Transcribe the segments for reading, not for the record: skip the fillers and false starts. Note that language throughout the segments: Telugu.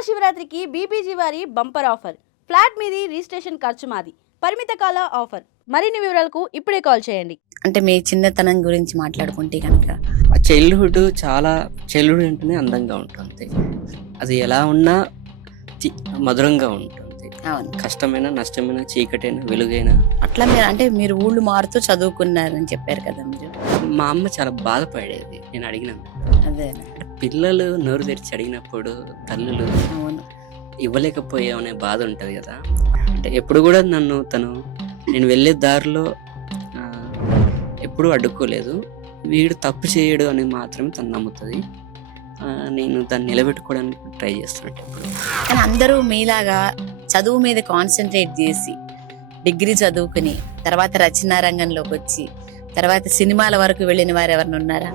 మహాశివరాత్రికి బీబీజీ వారి బంపర్ ఆఫర్. ఫ్లాట్ మీది, రిజిస్ట్రేషన్ ఖర్చు మాది. పరిమిత కాల ఆఫర్. మరిన్ని వివరాలకు ఇప్పుడే కాల్ చేయండి. అంటే మీ చిన్నతనం గురించి మాట్లాడుకుంటే కనుక చైల్డ్హుడ్ అంటేనే అందంగా ఉంటుంది. అది ఎలా ఉన్నా మధురంగా ఉంటుంది. అవును, కష్టమైన, నష్టమైన, చీకటైన, వెలుగైన. అట్లా మీరు ఊళ్ళు మారుతూ చదువుకున్నారని చెప్పారు కదా మీరు. మా అమ్మ చాలా బాధపడేది నేను అడిగినాను. అదే పిల్లలు నోరు తెరిచి అడిగినప్పుడు తల్లులు అవును, ఇవ్వలేకపోయామనే బాధ ఉంటుంది కదా. అంటే ఎప్పుడు కూడా నేను వెళ్ళే దారిలో ఎప్పుడూ అడ్డుకోలేదు. వీడు తప్పు చేయడు అని మాత్రమే తను నమ్ముతుంది. నేను దాన్ని నిలబెట్టుకోవడానికి ట్రై చేస్తున్నట్టు ఇప్పుడు. కానీ అందరూ మీలాగా చదువు మీద కాన్సన్ట్రేట్ చేసి డిగ్రీ చదువుకుని తర్వాత రచనా రంగంలోకి వచ్చి తర్వాత సినిమాల వరకు వెళ్ళిన వారు ఎవరిని ఉన్నారా?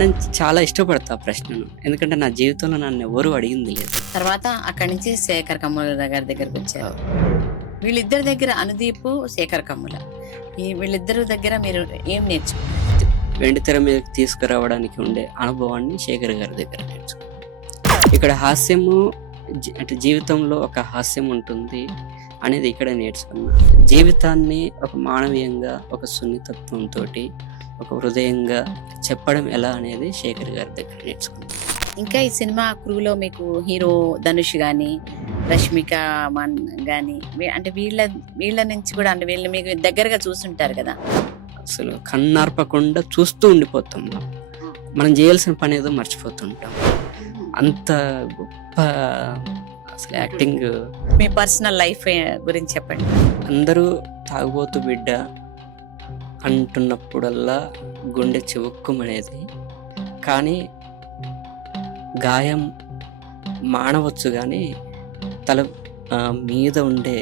నేను చాలా ఇష్టపడతా ఆ ప్రశ్నను, ఎందుకంటే నా జీవితంలో నన్ను ఎవరు అడిగింది లేదు. తర్వాత అక్కడి నుంచి శేఖర్ కమ్ముల గారి దగ్గరకు వచ్చారు. వీళ్ళిద్దరి దగ్గర, అనుదీప్, శేఖర్ కమ్ముల, వీళ్ళిద్దరి దగ్గర మీరు ఏం నేర్చుకున్నారు? వెండితెర మీద తీసుకురావడానికి ఉండే అనుభవాన్ని శేఖర్ గారి దగ్గర నేర్చుకున్నాను. ఇక్కడ హాస్యము అంటే జీవితంలో ఒక హాస్యం ఉంటుంది అనేది ఇక్కడ నేర్చుకున్నాను. జీవితాన్ని ఒక మానవీయంగా, ఒక సున్నితత్వంతో, ఒక హృదయంగా చెప్పడం ఎలా అనేది శేఖర్ గారి దగ్గర నేర్చుకున్నాను. ఇంకా ఈ సినిమా క్రూలో మీకు హీరో ధనుష్ కానీ, రష్మిక మాన్ కానీ, అంటే వీళ్ళ నుంచి కూడా, అంటే వీళ్ళు మీకు దగ్గరగా చూస్తుంటారు కదా, అసలు కన్నార్పకుండా చూస్తూ ఉండిపోతాం. మనం చేయాల్సిన పని ఏదో మర్చిపోతుంటాం. అంత గొప్ప అసలు యాక్టింగ్. మీ పర్సనల్ లైఫ్ గురించి చెప్పండి. అందరూ తాగుబోతు బిడ్డ అంటున్నప్పుడల్లా గుండె చివుక్కుమనేది, కానీ గాయం మానవచ్చు, కానీ తల మీద ఉండే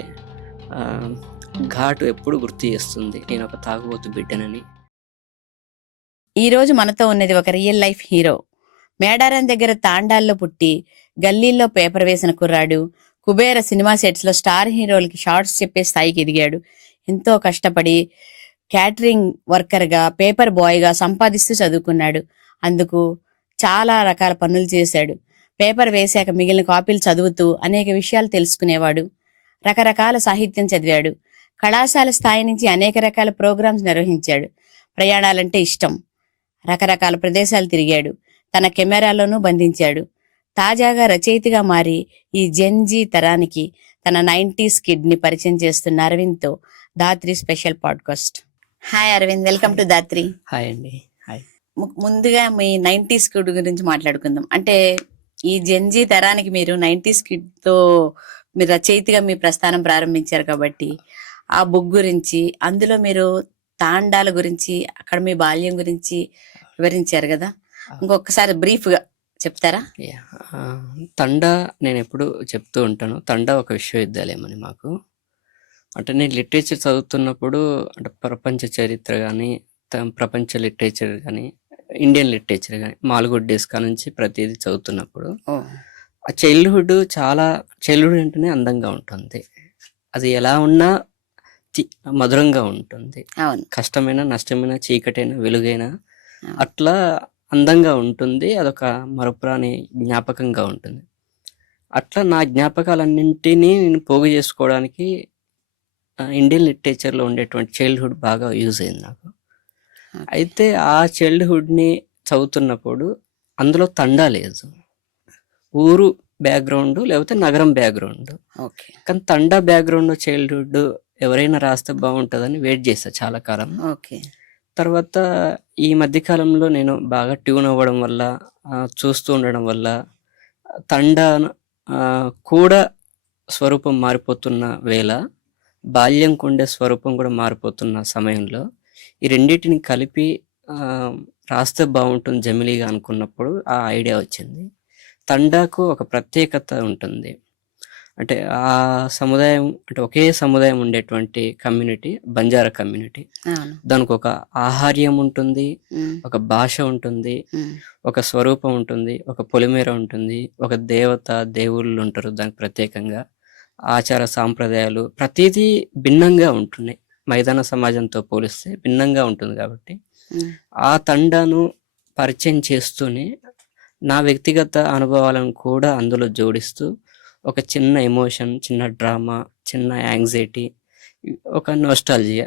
ఘాటు ఎప్పుడు గుర్తు చేస్తుంది నేను ఒక తాగుబోతు బిడ్డనని. ఈరోజు మనతో ఉన్నది ఒక రియల్ లైఫ్ హీరో. మేడారం దగ్గర తాండాల్లో పుట్టి గల్లీల్లో పేపర్ వేసిన కుర్రాడు. కుబేర సినిమా సెట్స్ లో స్టార్ హీరోలకి షార్ట్స్ చెప్పే స్థాయికి ఎదిగాడు. ఎంతో కష్టపడి క్యాటరింగ్ వర్కర్ గా, పేపర్ బాయ్ గా సంపాదిస్తూ చదువుకున్నాడు. అందుకు చాలా రకాల పనులు చేశాడు. పేపర్ వేశాక మిగిలిన కాపీలు చదువుతూ అనేక విషయాలు తెలుసుకునేవాడు. రకరకాల సాహిత్యం చదివాడు. కళాశాల స్థాయి నుంచి అనేక రకాల ప్రోగ్రామ్స్ నిర్వహించాడు. ప్రయాణాలంటే ఇష్టం. రకరకాల ప్రదేశాలు తిరిగాడు. తన కెమెరాలోనూ బంధించాడు. తాజాగా రచయితగా మారి ఈ జెన్జీ తరానికి తన 90s కిడ్ ని పరిచయం చేస్తున్న అరవింద్తో Dhatri special podcast. Hi Aravind, welcome to Dhatri. Hi అండి. హాయ్. ముందుగా మీ 90s కిడ్ గురించి మాట్లాడుకుందాం. అంటే ఈ జెన్జీ తరానికి మీరు 90s కిడ్ తో మీరు రచయితగా మీ ప్రస్థానం ప్రారంభించారు కాబట్టి ఆ బుక్ గురించి, అందులో మీరు తాండాల గురించి, అక్కడ మీ బాల్యం గురించి వివరించారు కదా, ఇంకొకసారి బ్రీఫ్ గా చెప్తారా? తండా నేను ఎప్పుడు చెప్తూ ఉంటాను, తండా ఒక విశ్వవిద్యాలయం అని మాకు. అంటే నేను లిటరేచర్ చదువుతున్నప్పుడు, అంటే ప్రపంచ చరిత్ర కానీ, ప్రపంచ లిటరేచర్ కానీ, ఇండియన్ లిటరేచర్ కానీ, మాల్గుడ్ డేస్ కా నుంచి ప్రతిదీ చదువుతున్నప్పుడు ఆ చైల్డ్హుడ్ అంటేనే అందంగా ఉంటుంది. అది ఎలా ఉన్నా మధురంగా ఉంటుంది. కష్టమైన, నష్టమైన, చీకటైన, వెలుగైన, అట్లా అందంగా ఉంటుంది. అదొక మరపురాని జ్ఞాపకంగా ఉంటుంది. అట్లా నా జ్ఞాపకాలన్నింటినీ నేను పోగు చేసుకోవడానికి ఇండియన్ లిటరేచర్లో ఉండేటువంటి చైల్డ్హుడ్ బాగా యూజ్ అయింది నాకు. అయితే ఆ చైల్డ్హుడ్ని చదువుతున్నప్పుడు అందులో తండా లేదు, ఊరు బ్యాక్గ్రౌండ్ లేకపోతే నగరం బ్యాక్గ్రౌండ్. కానీ తండా బ్యాక్గ్రౌండ్ చైల్డ్హుడ్ ఎవరైనా రాస్తే బాగుంటుందని వెయిట్ చేస్తా చాలా కాలం. తర్వాత ఈ మధ్యకాలంలో నేను బాగా ట్యూన్ అవ్వడం వల్ల, చూస్తూ ఉండడం వల్ల, తండా కూడా స్వరూపం మారిపోతున్న వేళ, బాల్యం కుండే స్వరూపం కూడా మారిపోతున్న సమయంలో ఈ రెండింటిని కలిపి రాస్తే బాగుంటుంది జమిలీగా అనుకున్నప్పుడు ఆ ఐడియా వచ్చింది. తండాకు ఒక ప్రత్యేకత ఉంటుంది. అంటే ఆ సముదాయం, అంటే ఒకే సముదాయం ఉండేటువంటి కమ్యూనిటీ బంజారా కమ్యూనిటీ. దానికి ఒక ఆహార్యం ఉంటుంది, ఒక భాష ఉంటుంది, ఒక స్వరూపం ఉంటుంది, ఒక పొలిమేర ఉంటుంది, ఒక దేవత, దేవుళ్ళు ఉంటారు దానికి ప్రత్యేకంగా. ఆచార సాంప్రదాయాలు ప్రతిదీ భిన్నంగా ఉంటున్నాయి. మైదాన సమాజంతో పోలిస్తే భిన్నంగా ఉంటుంది. కాబట్టి ఆ తండాను పరిచయం చేస్తూనే నా వ్యక్తిగత అనుభవాలను కూడా అందులో జోడిస్తూ ఒక చిన్న ఎమోషన్, చిన్న డ్రామా, చిన్న యాంగ్జైటీ, ఒక నోస్టాల్జియా,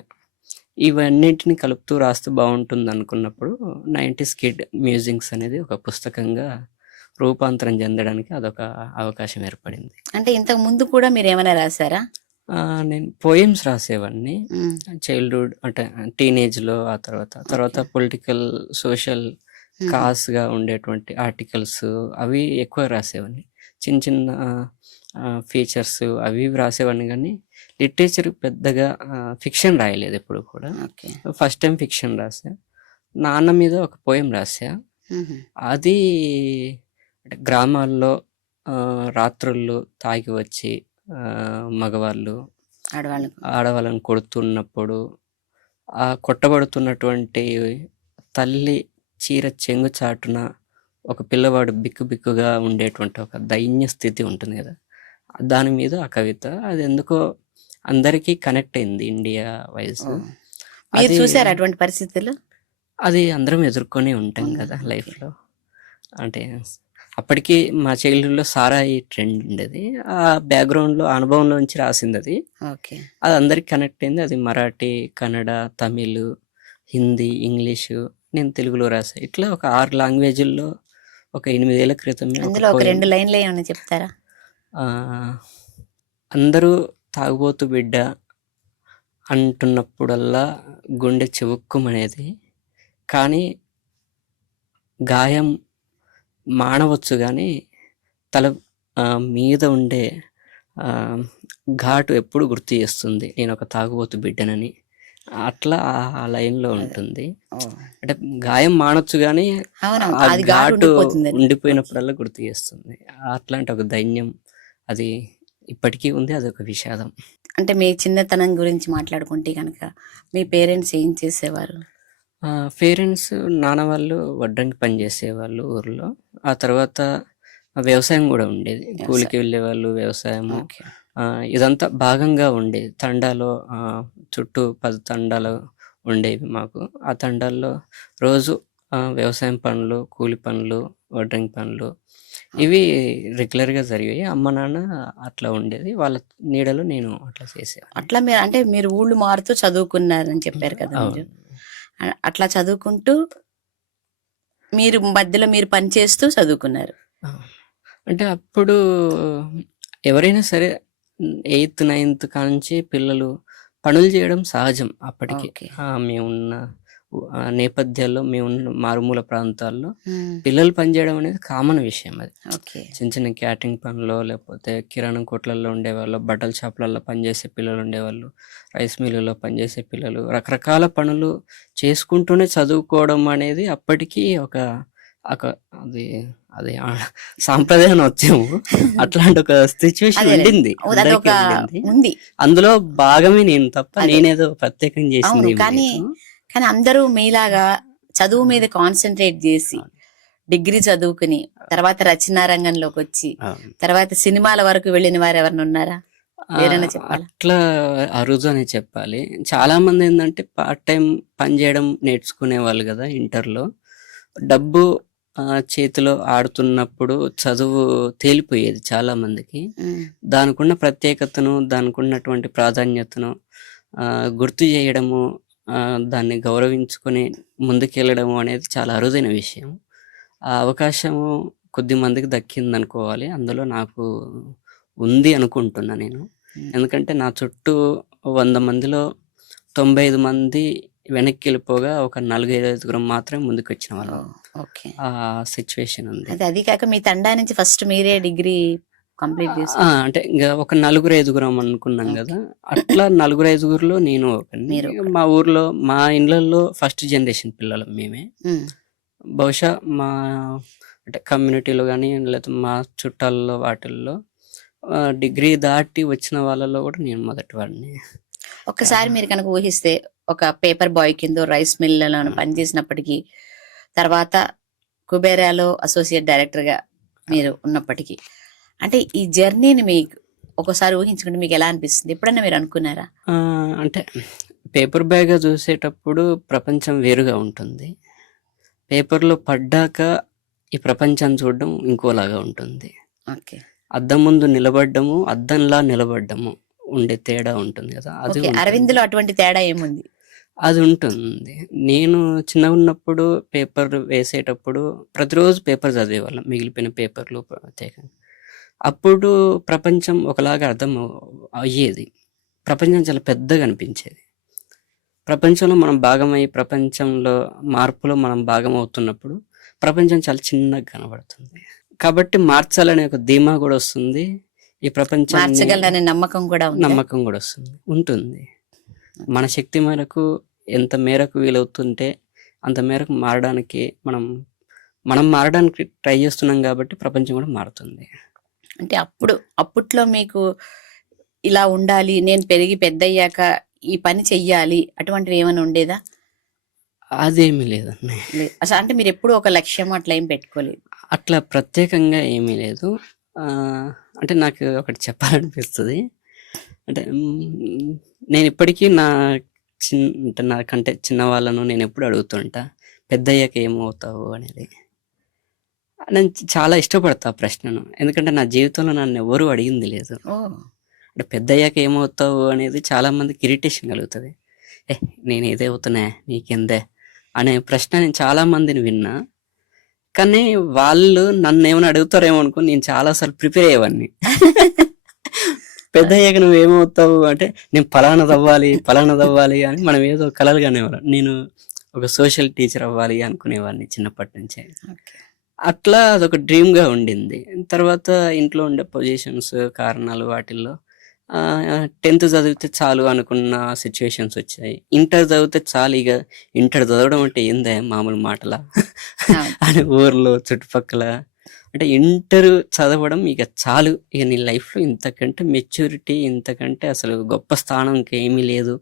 ఇవన్నింటిని కలుపుతూ రాస్తే బాగుంటుంది అనుకున్నప్పుడు 90s కిడ్ మ్యూజింగ్స్ అనేది ఒక పుస్తకంగా రూపాంతరం చెందడానికి అదొక అవకాశం ఏర్పడింది. అంటే ఇంతకు ముందు కూడా మీరు ఏమైనా రాశారా? నేను పోయమ్స్ రాసేవాడిని చైల్డ్హుడ్, అంటే టీనేజ్లో. ఆ తర్వాత పొలిటికల్, సోషల్ కాస్గా ఉండేటువంటి ఆర్టికల్స్ అవి ఎక్కువ రాసేవాడిని. చిన్న చిన్న ఫీచర్స్ అవి రాసేవాడిని, కానీ లిటరేచర్ పెద్దగా ఫిక్షన్ రాయలేదు ఎప్పుడు కూడా. ఫస్ట్ టైం ఫిక్షన్ రాసా. నాన్న మీద ఒక పోయం రాసా. అది అంటే గ్రామాల్లో రాత్రుళ్ళు తాగి వచ్చి మగవాళ్ళు ఆడవాళ్ళని కొడుతున్నప్పుడు ఆ కొట్టబడుతున్నటువంటి తల్లి చీర చెంగు చాటున ఒక పిల్లవాడు బిక్కుగా ఉండేటువంటి ఒక దైన్య స్థితి ఉంటుంది కదా, దాని మీద ఆ కవిత. అది ఎందుకో అందరికీ కనెక్ట్ అయింది ఇండియా వైజ్. మీరు చూసారు అటువంటి పరిస్థితులు? అది అందరం ఎదుర్కొని ఉంటాం కదా లైఫ్లో. అంటే అప్పటికి మా చైల్డ్హుడ్లో సారాయి ట్రెండ్ ఉండేది. ఆ బ్యాక్గ్రౌండ్లో అనుభవంలోంచి రాసింది అది. అది అందరికి కనెక్ట్ అయింది. అది మరాఠీ, కన్నడ, తమిళ్, హిందీ, ఇంగ్లీషు, నేను తెలుగులో రాసా. ఇట్లా ఒక 6 లాంగ్వేజ్ల్లో ఒక 8 ఏళ్ల క్రితం. అందులో ఒక 2 లైన్లు ఏమైనా చెప్తారా? అందరూ తాగుబోతు బిడ్డ అంటున్నప్పుడల్లా గుండె చెవుక్కుమనేది, కానీ గాయం మానవచ్చు కానీ తల మీద ఉండే ఘాటు ఎప్పుడు గుర్తు చేస్తుంది నేను ఒక తాగుబోతు బిడ్డనని. అట్లా ఆ లైన్లో ఉంటుంది. అంటే గాయం మానొచ్చు కానీ ఆ ఘాటు ఉండిపోయినప్పుడల్లా గుర్తు చేస్తుంది. అట్లాంటి ఒక దైన్యం అది ఇప్పటికీ ఉంది. అదొక విషాదం. అంటే మీ చిన్నతనం గురించి మాట్లాడుకుంటే కనుక మీ పేరెంట్స్ ఏం చేసేవారు? పేరెంట్స్, నాన్న వాళ్ళు వడ్రంగి పని చేసేవాళ్ళు ఊర్లో. ఆ తర్వాత వ్యవసాయం కూడా ఉండేది. కూలికి వెళ్ళేవాళ్ళు, వ్యవసాయము, ఇదంతా భాగంగా ఉండేది. తండాలో చుట్టూ 10 తండాలు ఉండేవి మాకు. ఆ తండాల్లో రోజు వ్యవసాయం పనులు, కూలి పనులు, వడ్రంగి పనులు ఇవి రెగ్యులర్గా జరిగాయి. అమ్మ నాన్న అట్లా ఉండేది. వాళ్ళ నీడలో నేను అట్లా చేసేవాడిని. అట్లా మీరు అంటే మీరు ఊళ్ళు మారుతూ చదువుకున్నారని చెప్పారు కదా మీరు. అట్లా చదువుకుంటూ మీరు మధ్యలో మీరు పని చేస్తూ చదువుకున్నారు. అంటే అప్పుడు ఎవరైనా సరే 8th 9th కాంచి పిల్లలు పనులు చేయడం సహజం అప్పటికి. మేమున్న నేపథ్యాల్లో, మేమున్న మారుమూల ప్రాంతాల్లో పిల్లలు పనిచేయడం అనేది కామన్ విషయం. అది చిన్న చిన్న క్యాటరింగ్ పనులు, లేకపోతే కిరాణం కొట్లలో ఉండేవాళ్ళు, బట్టల షాపులలో పనిచేసే పిల్లలు ఉండేవాళ్ళు, రైస్ మిల్లులో పనిచేసే పిల్లలు, రకరకాల పనులు చేసుకుంటూనే చదువుకోవడం అనేది అప్పటికి ఒక అది అది సాంప్రదాయం వచ్చాము. అట్లాంటి ఒక సిచ్యువేషన్ ఉండింది. అందులో భాగమే నేను తప్ప నేనేదో ప్రత్యేకం చేసింది. కానీ అందరూ మీలాగా చదువు మీద కాన్సన్ట్రేట్ చేసి డిగ్రీ చదువుకుని తర్వాత రచనా రంగంలోకి వచ్చి తర్వాత సినిమాల వరకు వెళ్ళిన వారు ఎవరైనా ఉన్నారా? అట్లా అరుదు అని చెప్పాలి. చాలా మంది ఏంటంటే పార్ట్ టైం పని చేయడం నేర్చుకునే వాళ్ళు కదా. ఇంటర్లో డబ్బు చేతిలో ఆడుతున్నప్పుడు చదువు తేలిపోయేది చాలా మందికి. దానికున్న ప్రత్యేకతను, దానికి ఉన్నటువంటి ప్రాధాన్యతను గుర్తు చేయడము, దాన్ని గౌరవించుకొని ముందుకెళ్ళడము అనేది చాలా అరుదైన విషయం. ఆ అవకాశము కొద్ది మందికి దక్కింది అనుకోవాలి. అందులో నాకు ఉంది అనుకుంటున్నా నేను. ఎందుకంటే నా చుట్టూ 100 మందిలో 95 మంది వెనక్కి వెళ్ళిపోగా ఒక 4-5 మాత్రమే ముందుకు వచ్చిన వాళ్ళు. ఆ సిచ్యువేషన్ ఉంది. అది కాక మీ తండా నుంచి ఫస్ట్ మీరే డిగ్రీ కంప్లీట్ చేసి అంటే ఇంకా ఒక 4-5 అనుకున్నాం కదా. అట్లా 4-5లో నేను మా ఊర్లో మా ఇళ్ళల్లో ఫస్ట్ జనరేషన్ పిల్లలు మేమే. బహుశా మా అంటే కమ్యూనిటీలో కానీ లేకపోతే మా చుట్టాల్లో వాటిల్లో డిగ్రీ దాటి వచ్చిన వాళ్ళలో కూడా నేను మొదటి వాడిని. ఒక్కసారి మీరు కనుక ఊహిస్తే ఒక పేపర్ బాయ్ కింద రైస్ మిల్లలో పనిచేసినప్పటికీ తర్వాత కుబేరాలో అసోసియేట్ డైరెక్టర్గా మీరు ఉన్నప్పటికీ అంటే ఈ జర్నీని మీకు ఒకసారి ఊహించుకుంటే మీకు ఎలా అనిపిస్తుంది? ఎప్పుడన్నా మీరు అనుకున్నారా? అంటే పేపర్ బ్యాగ్ చూసేటప్పుడు ప్రపంచం వేరుగా ఉంటుంది. పేపర్లో పడ్డాక ఈ ప్రపంచాన్ని చూడడం ఇంకోలాగా ఉంటుంది. అద్దం ముందు నిలబడ్డము, అద్దంలా నిలబడ్డము ఉండే తేడా ఉంటుంది కదా, అది ఓకే, ఉంటుంది. అరవింద్లో అటువంటి తేడా ఏముంది? అది ఉంటుంది. నేను చిన్నగా ఉన్నప్పుడు పేపర్ వేసేటప్పుడు ప్రతిరోజు పేపర్ చదివేవాళ్ళం, మిగిలిపోయిన పేపర్లు ప్రత్యేకంగా. అప్పుడు ప్రపంచం ఒకలాగా అర్థం అయ్యేది. ప్రపంచం చాలా పెద్దగా అనిపించేది. ప్రపంచంలో మనం భాగమై, ప్రపంచంలో మార్పులో మనం భాగం అవుతున్నప్పుడు ప్రపంచం చాలా చిన్నగా కనబడుతుంది. కాబట్టి మార్చాలనే ఒక ధీమా కూడా వస్తుంది, ఈ ప్రపంచాన్ని మార్చగలరనే నమ్మకం కూడా ఉంది. నమ్మకం కూడా ఉంటుంది. మన శక్తి మేరకు ఎంత మేరకు వీలవుతుంటే అంత మేరకు మారడానికి మనం మారడానికి ట్రై చేస్తున్నాం కాబట్టి ప్రపంచం కూడా మారుతుంది. అంటే అప్పట్లో మీకు ఇలా ఉండాలి, నేను పెరిగి పెద్దయ్యాక ఈ పని చెయ్యాలి అటువంటివి ఏమైనా ఉండేదా? అదేమీ లేదండి. అసలు అంటే మీరు ఎప్పుడు ఒక లక్ష్యం అట్లా ఏం పెట్టుకోలేదు? అట్లా ప్రత్యేకంగా ఏమీ లేదు. అంటే నాకు ఒకటి చెప్పాలనిపిస్తుంది. అంటే నేను ఇప్పటికీ అంటే నాకంటే చిన్న వాళ్ళను నేను ఎప్పుడు అడుగుతుంటా, పెద్దయ్యాక ఏమవుతావు అనేది. నేను చాలా ఇష్టపడతా ఆ ప్రశ్నను, ఎందుకంటే నా జీవితంలో నన్ను ఎవరు అడిగింది లేదు. అంటే పెద్దయ్యాక ఏమవుతావు అనేది చాలా మందికి ఇరిటేషన్ కలుగుతుంది. నేను ఏదే అవుతున్నా నీకెందే అనే ప్రశ్న నేను చాలా మందిని విన్నా. కానీ వాళ్ళు నన్ను ఏమైనా అడుగుతారేమో అనుకుని నేను చాలాసార్లు ప్రిపేర్ అయ్యేవాడిని. పెద్ద అయ్యాక నువ్వు ఏమవుతావు అంటే నేను పలానాది అవ్వాలి అని మనం ఏదో కలలు కానివ్వాలి. నేను ఒక సోషల్ టీచర్ అవ్వాలి అనుకునేవాడిని చిన్నప్పటి నుంచే. అట్లా అదొక డ్రీమ్గా ఉండింది. తర్వాత ఇంట్లో ఉండే పొజిషన్స్, కారణాలు, వాటిల్లో 10th చదివితే చాలు అనుకున్న సిచ్యువేషన్స్ వచ్చాయి. ఇంటర్ చదివితే చాలు, ఇక ఇంటర్ చదవడం అంటే ఏందే మామూలు మాటలా అని ఊర్లో చుట్టుపక్కల, అంటే ఇంటర్ చదవడం ఇక చాలు, ఇక నీ లైఫ్లో ఇంతకంటే మెచ్యూరిటీ, ఇంతకంటే అసలు గొప్ప స్థానం ఇంకేమీ లేదు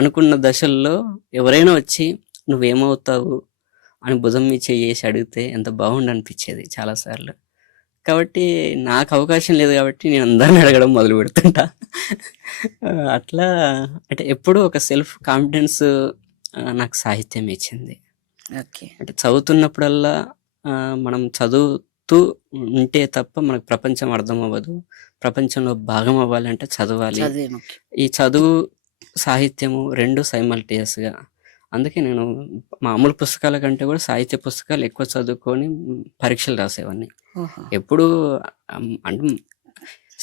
అనుకున్న దశల్లో ఎవరైనా వచ్చి నువ్వేమవుతావు అని భుజం మీద చేసి అడిగితే ఎంత బాగుండు అనిపించేది చాలాసార్లు. కాబట్టి నాకు అవకాశం లేదు కాబట్టి నేను అందరిని అడగడం మొదలు పెడుతుంటా. అట్లా అంటే ఎప్పుడూ ఒక సెల్ఫ్ కాన్ఫిడెన్స్ నాకు సాహిత్యం ఇచ్చింది. అంటే చదువుతున్నప్పుడల్లా మనం చదువుతూ ఉంటే తప్ప మనకు ప్రపంచం అర్థం అవ్వదు. ప్రపంచంలో భాగం అవ్వాలంటే చదవాలి. ఈ చదువు, సాహిత్యము రెండు సైమల్టేనియస్గా. అందుకే నేను మామూలు పుస్తకాల కంటే కూడా సాహిత్య పుస్తకాలు ఎక్కువ చదువుకొని పరీక్షలు రాసేవాడిని. ఎప్పుడు అంటే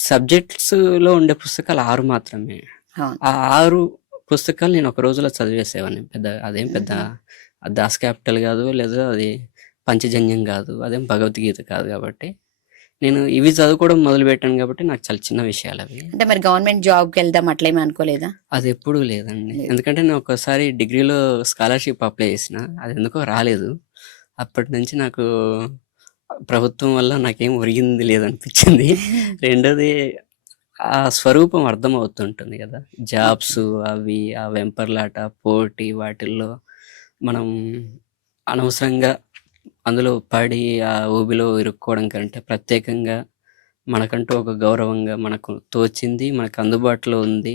సబ్జెక్ట్స్లో ఉండే పుస్తకాలు 6 మాత్రమే. ఆ 6 పుస్తకాలు నేను ఒక రోజులో చదివేసేవాడిని. అదేం పెద్ద దాస్ క్యాపిటల్ కాదు, లేదా అది పంచజన్యం కాదు, అదేం భగవద్గీత కాదు. కాబట్టి నేను ఇవి చదువుకోవడం మొదలు పెట్టాను కాబట్టి నాకు చాలా చిన్న విషయాలు అవి. అంటే మరి గవర్నమెంట్ జాబ్కి వెళ్దాం అట్లేమీ అనుకోలేదా? అది ఎప్పుడూ లేదండి. ఎందుకంటే నేను ఒకసారి డిగ్రీలో స్కాలర్షిప్ అప్లై చేసిన, అది ఎందుకో రాలేదు. అప్పటి నుంచి నాకు ప్రభుత్వం వల్ల నాకేం ఒరిగింది లేదనిపించింది. రెండోది ఆ స్వరూపం అర్థమవుతుంటుంది కదా, జాబ్స్ అవి, ఆ వెంపర్లాట, పోటీ, వాటిల్లో మనం అనవసరంగా అందులో పడి ఆ ఊబిలో ఇరుక్కోవడం కంటే ప్రత్యేకంగా మనకంటూ ఒక గౌరవంగా మనకు తోచింది, మనకు అందుబాటులో ఉంది,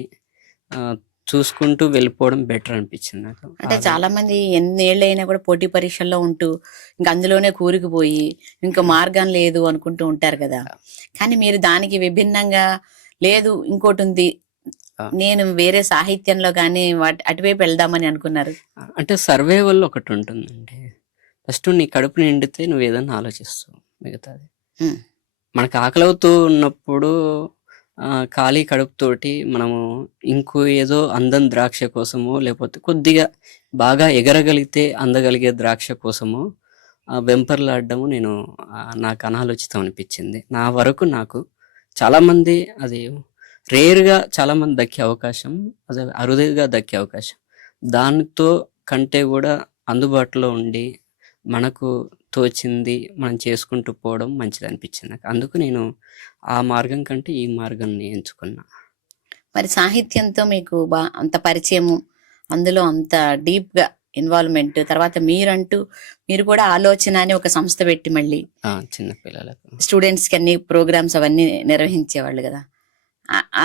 చూసుకుంటూ వెళ్ళిపోవడం బెటర్ అనిపించింది నాకు. అంటే చాలా మంది ఎన్నేళ్ళైనా కూడా పోటీ పరీక్షల్లో ఉంటూ ఇంకా అందులోనే కూరుకుపోయి ఇంకా మార్గం లేదు అనుకుంటూ ఉంటారు కదా. కానీ మీరు దానికి విభిన్నంగా లేదు, ఇంకోటి ఉంది, నేను వేరే సాహిత్యంలో కానీ అటువైపు వెళ్దామని అనుకున్నారు. అంటే సర్వైవల్ ఒకటి ఉంటుందండి. ఫస్ట్ నీ కడుపు నిండితే నువ్వు ఏదన్నా ఆలోచిస్తావు, మిగతాది. మనకు ఆకలవుతూ ఉన్నప్పుడు ఖాళీ కడుపుతోటి మనము ఇంకో ఏదో అందం ద్రాక్ష కోసమో, లేకపోతే కొద్దిగా బాగా ఎగరగలిగితే అందగలిగే ద్రాక్ష కోసమో వెంపర్లాడము నాకు అనాలోచితం అనిపించింది. నా వరకు నాకు చాలామంది అది రేర్గా చాలామంది దక్కే అవకాశం, అది అరుదుగా దక్కే అవకాశం. దానితో కంటే కూడా అందుబాటులో ఉండి మనకు తోచింది మనం చేసుకుంటూ పోవడం మంచిది అనిపించింది నాకు. అందుకు నేను ఆ మార్గం కంటే ఈ మార్గాన్ని ఎంచుకున్నా. మరి సాహిత్యంతో మీకు అంత పరిచయము, అందులో అంత డీప్గా ఇన్వాల్వ్మెంట్, తర్వాత మీరు కూడా ఆలోచన అని ఒక సంస్థ పెట్టి మళ్ళీ చిన్నపిల్లలకు, స్టూడెంట్స్కి అన్ని ప్రోగ్రామ్స్ అవన్నీ నిర్వహించేవాళ్ళు కదా,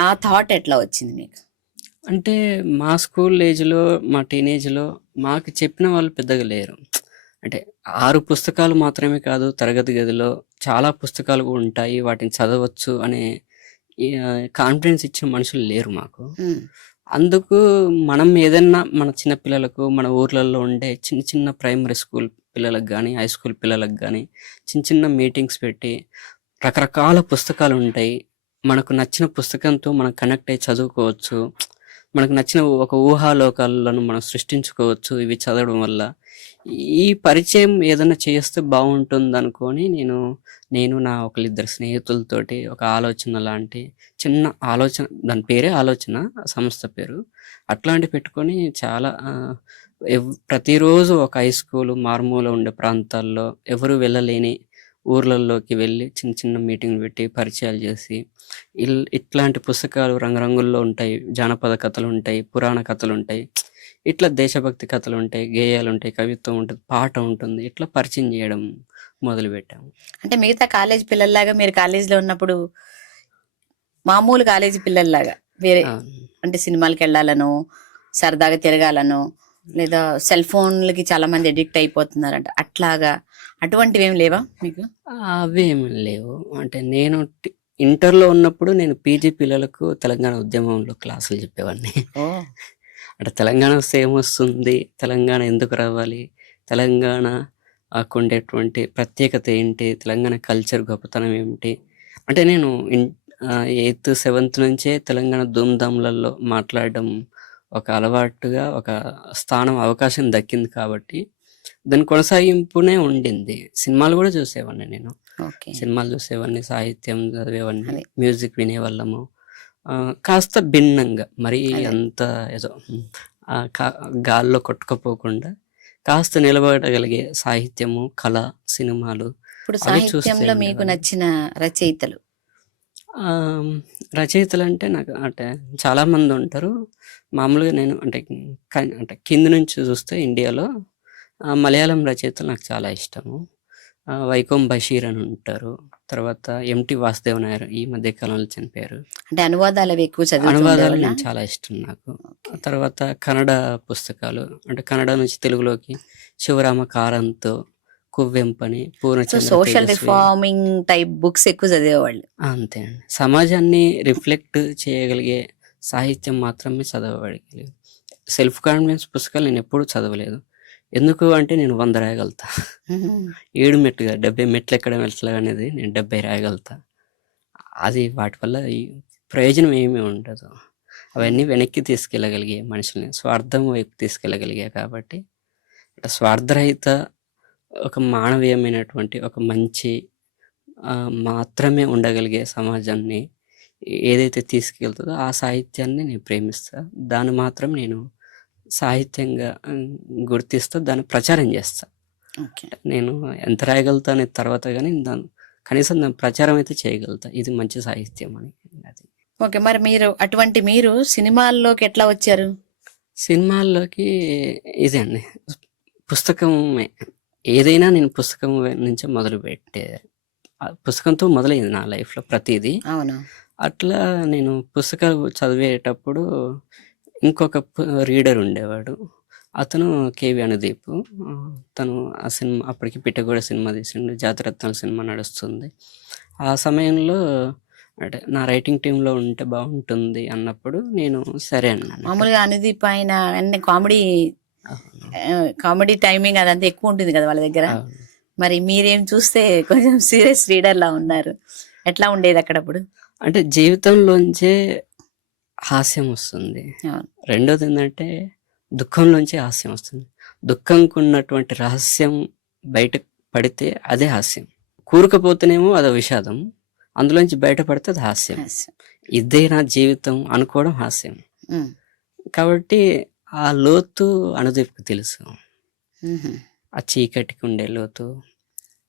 ఆ థాట్ ఎట్లా వచ్చింది మీకు? అంటే మా స్కూల్ ఏజ్లో, మా టీనేజ్లో మాకు చెప్పిన వాళ్ళు పెద్దగా లేరు. అంటే 6 పుస్తకాలు మాత్రమే కాదు, తరగతి గదిలో చాలా పుస్తకాలు కూడా ఉంటాయి, వాటిని చదవచ్చు అనే కాన్ఫిడెన్స్ ఇచ్చిన మనుషులు లేరు మాకు. ఉమ్, అందుకు మనం ఏదన్నా మన చిన్న పిల్లలకు, మన ఊర్లలో ఉండే చిన్న చిన్న ప్రైమరీ స్కూల్ పిల్లలకు కానీ, హై స్కూల్ పిల్లలకు కానీ చిన్న చిన్న మీటింగ్స్ పెట్టి రకరకాల పుస్తకాలు ఉంటాయి, మనకు నచ్చిన పుస్తకంతో మనం కనెక్ట్ అయ్యి చదువుకోవచ్చు, మనకు నచ్చిన ఒక ఊహాలోకాలను మనం సృష్టించుకోవచ్చు ఇవి చదవడం వల్ల. ఈ పరిచయం ఏదైనా చేస్తే బాగుంటుంది అనుకొని నేను నా ఒకళ్ళిద్దరు స్నేహితులతోటి ఒక ఆలోచన లాంటి చిన్న ఆలోచన, దాని పేరే ఆలోచన, సంస్థ పేరు అట్లాంటి పెట్టుకొని చాలా ప్రతిరోజు ఒక హై స్కూల్ మారుమూల ఉండే ప్రాంతాల్లో ఎవరు వెళ్ళలేని ఊర్లలోకి వెళ్ళి చిన్న చిన్న మీటింగ్ పెట్టి పరిచయాలు చేసి ఇట్లాంటి పుస్తకాలు రంగురంగుల్లో ఉంటాయి, జానపద కథలు ఉంటాయి, పురాణ కథలు ఉంటాయి, ఇట్లా దేశభక్తి కథలు ఉంటాయి, గేయాలు ఉంటాయి, కవిత్వం ఉంటుంది, పాట ఉంటుంది, ఇట్లా పరిచయం చేయడం మొదలుపెట్టాము. అంటే మిగతా కాలేజ్ పిల్లల్లాగా మీరు కాలేజీలో ఉన్నప్పుడు మామూలు కాలేజీ పిల్లల్లాగా వేరే అంటే సినిమాలకి వెళ్ళాలను, సరదాగా తిరగాలను, లేదా సెల్ ఫోన్లకి చాలా మంది అడిక్ట్ అయిపోతున్నారంట, అట్లాగా అటువంటివి ఏం లేవా మీకు? అవేమి లేవు. అంటే నేను ఇంటర్లో ఉన్నప్పుడు నేను పీజీ పిల్లలకు తెలంగాణ ఉద్యమంలో క్లాసులు చెప్పేవాడిని. ఓ అంటే తెలంగాణ వస్తే ఏమొస్తుంది, తెలంగాణ ఎందుకు రావాలి, తెలంగాణ ఉండేటువంటి ప్రత్యేకత ఏంటి, తెలంగాణ కల్చర్ గొప్పతనం ఏమిటి, అంటే నేను 8th 7th నుంచే తెలంగాణ ధూమ్ధామ్లలో మాట్లాడడం ఒక అలవాటుగా, ఒక స్థానం, అవకాశం దక్కింది కాబట్టి దాని కొనసాగింపునే ఉండింది. సినిమాలు కూడా చూసేవాడిని నేను, ఓకే. సినిమాలు చూసేవాడిని, సాహిత్యం చదివేవాడిని, అదే. మ్యూజిక్ వినేవాళ్ళము. కాస్త భిన్నంగా, మరీ అదే. అంత ఏదో గాల్లో కొట్టుకుపోకుండా కాస్త నిలబడగలిగే సాహిత్యము, కళ, సినిమాలు ఇప్పుడు అవి చూస్తూ సాహిత్యంలో మీకు ఉండేవాడిని. నచ్చిన రచయితలు? రచయితలు అంటే నాకు అంటే చాలామంది ఉంటారు. మామూలుగా నేను అంటే కింద నుంచి చూస్తే ఇండియాలో మలయాళం రచయితలు నాకు చాలా ఇష్టము. వైకోం బషీర్ అని ఉంటారు, తర్వాత ఎంటి వాసుదేవ నాయర్, ఈ మధ్య కాలంలో చనిపోయారు. అంటే అనువాదాలు అవి ఎక్కువ అనువాదాలు చదువుతుండేవాళ్ళా? నేను చాలా ఇష్టం నాకు. తర్వాత కన్నడ పుస్తకాలు, అంటే కన్నడ నుంచి తెలుగులోకి శివరామ కారంతో, కువ్వెంపని, సో పూర్ణచంద్ర సోషల్ తేజస్వి, రిఫార్మింగ్ టైప్ బుక్స్ ఎక్కువ చదివేవాళ్ళు. అంతే అండి. సమాజాన్ని రిఫ్లెక్ట్ చేయగలిగే సాహిత్యం మాత్రమే చదవగలిగేది. సెల్ఫ్ కాన్ఫిడెన్స్ పుస్తకాలు నేను ఎప్పుడూ చదవలేదు. ఎందుకు అంటే నేను 100 రాయగలుగుతా, 7 మెట్టుగా 70 మెట్లు ఎక్కడం ఎట్లా అనేది నేను 70 రాయగలుగుతా. అది వాటి వల్ల ఈ ప్రయోజనం ఏమీ ఉండదు. అవన్నీ వెనక్కి తీసుకెళ్ళగలిగే మనుషుల్ని, స్వార్థం వైపు తీసుకెళ్ళగలిగే కాబట్టి స్వార్థరహిత ఒక మానవీయమైనటువంటి ఒక మంచి మాత్రమే ఉండగలిగే సమాజాన్ని ఏదైతే తీసుకెళ్తుందో ఆ సాహిత్యాన్ని నేను ప్రేమిస్తా. దాన్ని మాత్రం నేను సాహిత్యంగా గుర్తిస్తా, దాన్ని ప్రచారం చేస్తా. ఓకే. నేను ఎంత రాయగలుగుతా అనేది తర్వాత, కానీ కనీసం దాని ప్రచారం అయితే చేయగలుగుతా, ఇది మంచి సాహిత్యం అని. అది ఓకే. మరి మీరు సినిమాల్లోకి ఎట్లా వచ్చారు? సినిమాల్లోకి ఇదే అండి, పుస్తకమే. ఏదైనా నేను పుస్తకం నుంచే మొదలు పెట్టే, పుస్తకంతో మొదలైంది నా లైఫ్లో ప్రతిదీ. అవును. అట్లా నేను పుస్తకాలు చదివేటప్పుడు ఇంకొక రీడర్ ఉండేవాడు, అతను కేవి అనుదీప్. తను ఆ సినిమా అప్పటికి పిట్టగోడ సినిమా తీసిండు, జాతిరత్నాల సినిమా నడుస్తుంది. ఆ సమయంలో అంటే నా రైటింగ్ టీంలో ఉంటే బాగుంటుంది అన్నప్పుడు నేను సరే అన్నాను. మామూలుగా అనుదీప్ ఆయన అన్ని కామెడీ టైమింగ్ అదంతా ఎక్కువ ఉంటుంది కదా వాళ్ళ దగ్గర. అవును. మరి మీరేం చూస్తే కొంచెం సీరియస్ రీడర్ లా ఉన్నారు, ఎట్లా ఉండేది అక్కడప్పుడు? అంటే జీవితంలోంచే హాస్యం వస్తుంది. అవును. రెండోది ఏంటంటే దుఃఖంలోంచి హాస్యం వస్తుంది. దుఃఖంకు ఉన్నటువంటి రహస్యం బయట పడితే అదే హాస్యం, కూరుకుపోతేనేమో అదో విషాదం, అందులోంచి బయటపడితే అది హాస్యం. ఇదే నా జీవితం అనుకోవడం హాస్యం. ఉమ్. కాబట్టి ఆ లోతు అనుదీప్కి తెలుసు. మ్హూ. ఆ చీకటికి ఉండే లోతు,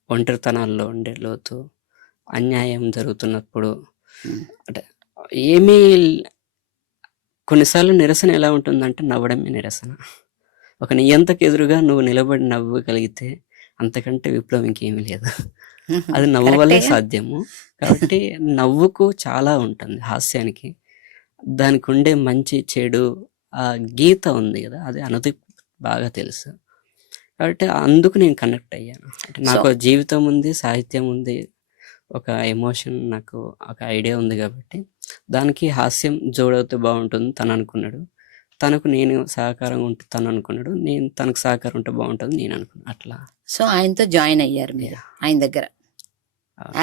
ఒంటరితనాల్లో ఉండే లోతు, అన్యాయం జరుగుతున్నప్పుడు ఉమ్. అంటే ఏమీ, కొన్నిసార్లు నిరసన ఎలా ఉంటుందంటే నవ్వడమే నిరసన. ఒక నియంతకు ఎదురుగా నువ్వు నిలబడి నవ్వగలిగితే అంతకంటే విప్లవం ఇంకేమీ లేదు. అది నవ్వు వల్లే కరెక్టే. సాధ్యము. కాబట్టి నవ్వుకు చాలా ఉంటుంది, హాస్యానికి దానికి ఉండే మంచి చెడు ఆ గీత ఉంది కదా, అది అనుదీప్ బాగా తెలుసు. కాబట్టి అందుకు నేను కనెక్ట్ అయ్యాను. అంటే సో నాకు జీవితం ఉంది, సాహిత్యం ఉంది, ఒక ఎమోషన్, నాకు ఒక ఐడియా ఉంది కాబట్టి దానికి హాస్యం జోడవుతే బాగుంటుంది తను అనుకున్నాడు. తనకు నేను సహకారంగా ఉంటే తను అనుకున్నాడు, నేను తనకు సహకారం ఉంటే బాగుంటుంది నేను అనుకున్నాను. అట్లా సో ఆయనతో జాయిన్ అయ్యారు మీరు ఆయన దగ్గర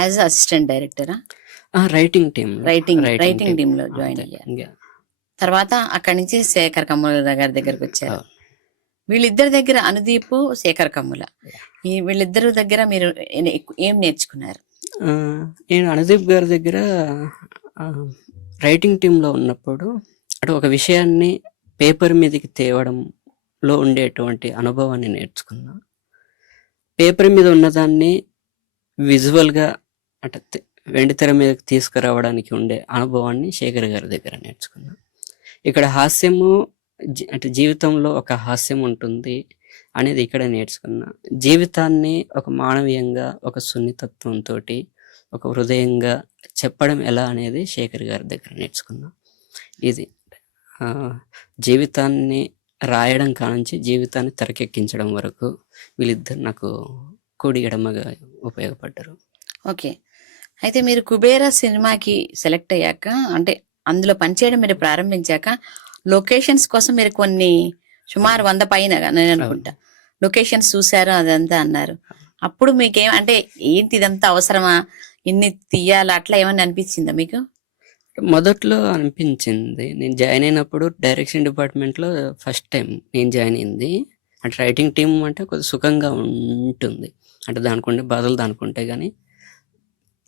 యాజ్ అసిస్టెంట్ డైరెక్టరా? రైటింగ్ టీమ్ రైటింగ్ టీమ్ లో జాయిన్ అయ్యారు. తర్వాత అక్కడి నుంచి శేఖర్ కమ్ముల గారి దగ్గరకు వచ్చారు. వీళ్ళిద్దరి దగ్గర అనుదీప్, శేఖర్ కమ్ముల, ఈ వీళ్ళిద్దరు దగ్గర మీరు ఏం నేర్చుకున్నారు? నేను అనుదీప్ గారి దగ్గర రైటింగ్ టీంలో ఉన్నప్పుడు అంటే ఒక విషయాన్ని పేపర్ మీదకి తేవడంలో ఉండేటువంటి అనుభవాన్ని నేర్చుకున్నా. పేపర్ మీద ఉన్నదాన్ని విజువల్గా అంటే వెండితెర మీదకి తీసుకురావడానికి ఉండే అనుభవాన్ని శేఖర్ గారి దగ్గర నేర్చుకున్నా. ఇక్కడ హాస్యము అంటే జీవితంలో ఒక హాస్యం ఉంటుంది అనేది ఇక్కడ నేర్చుకున్నా. జీవితాన్ని ఒక మానవీయంగా, ఒక సున్నితత్వంతో, ఒక హృదయంగా చెప్పడం ఎలా అనేది శేఖర్ గారి దగ్గర నేర్చుకున్నా. ఇది జీవితాన్ని రాయడం కానుంచి జీవితాన్ని తెరకెక్కించడం వరకు వీళ్ళిద్దరు నాకు కూడి ఎడమగా ఉపయోగపడ్డారు. ఓకే, అయితే మీరు కుబేరా సినిమాకి సెలెక్ట్ అయ్యాక, అంటే అందులో పనిచేయడం మీరు ప్రారంభించాక లొకేషన్స్ కోసం మీరు కొన్ని సుమారు 100 పైన నేను అనుకుంటా లొకేషన్స్ చూసారు, అదంతా అన్నారు. అప్పుడు మీకేం అంటే ఏంటి ఇదంతా అవసరమా, ఇన్ని తీయాలా, అట్లా ఏమన్నా అనిపించిందా మీకు? మొదట్లో అనిపించింది. నేను జాయిన్ అయినప్పుడు డైరెక్షన్ డిపార్ట్మెంట్లో ఫస్ట్ టైం నేను జాయిన్ అయింది. అంటే రైటింగ్ టీమ్ అంటే కొద్దిగా సుఖంగా ఉంటుంది, అంటే దానికి ఉండే బాధలు దానికి ఉంటాయి, కానీ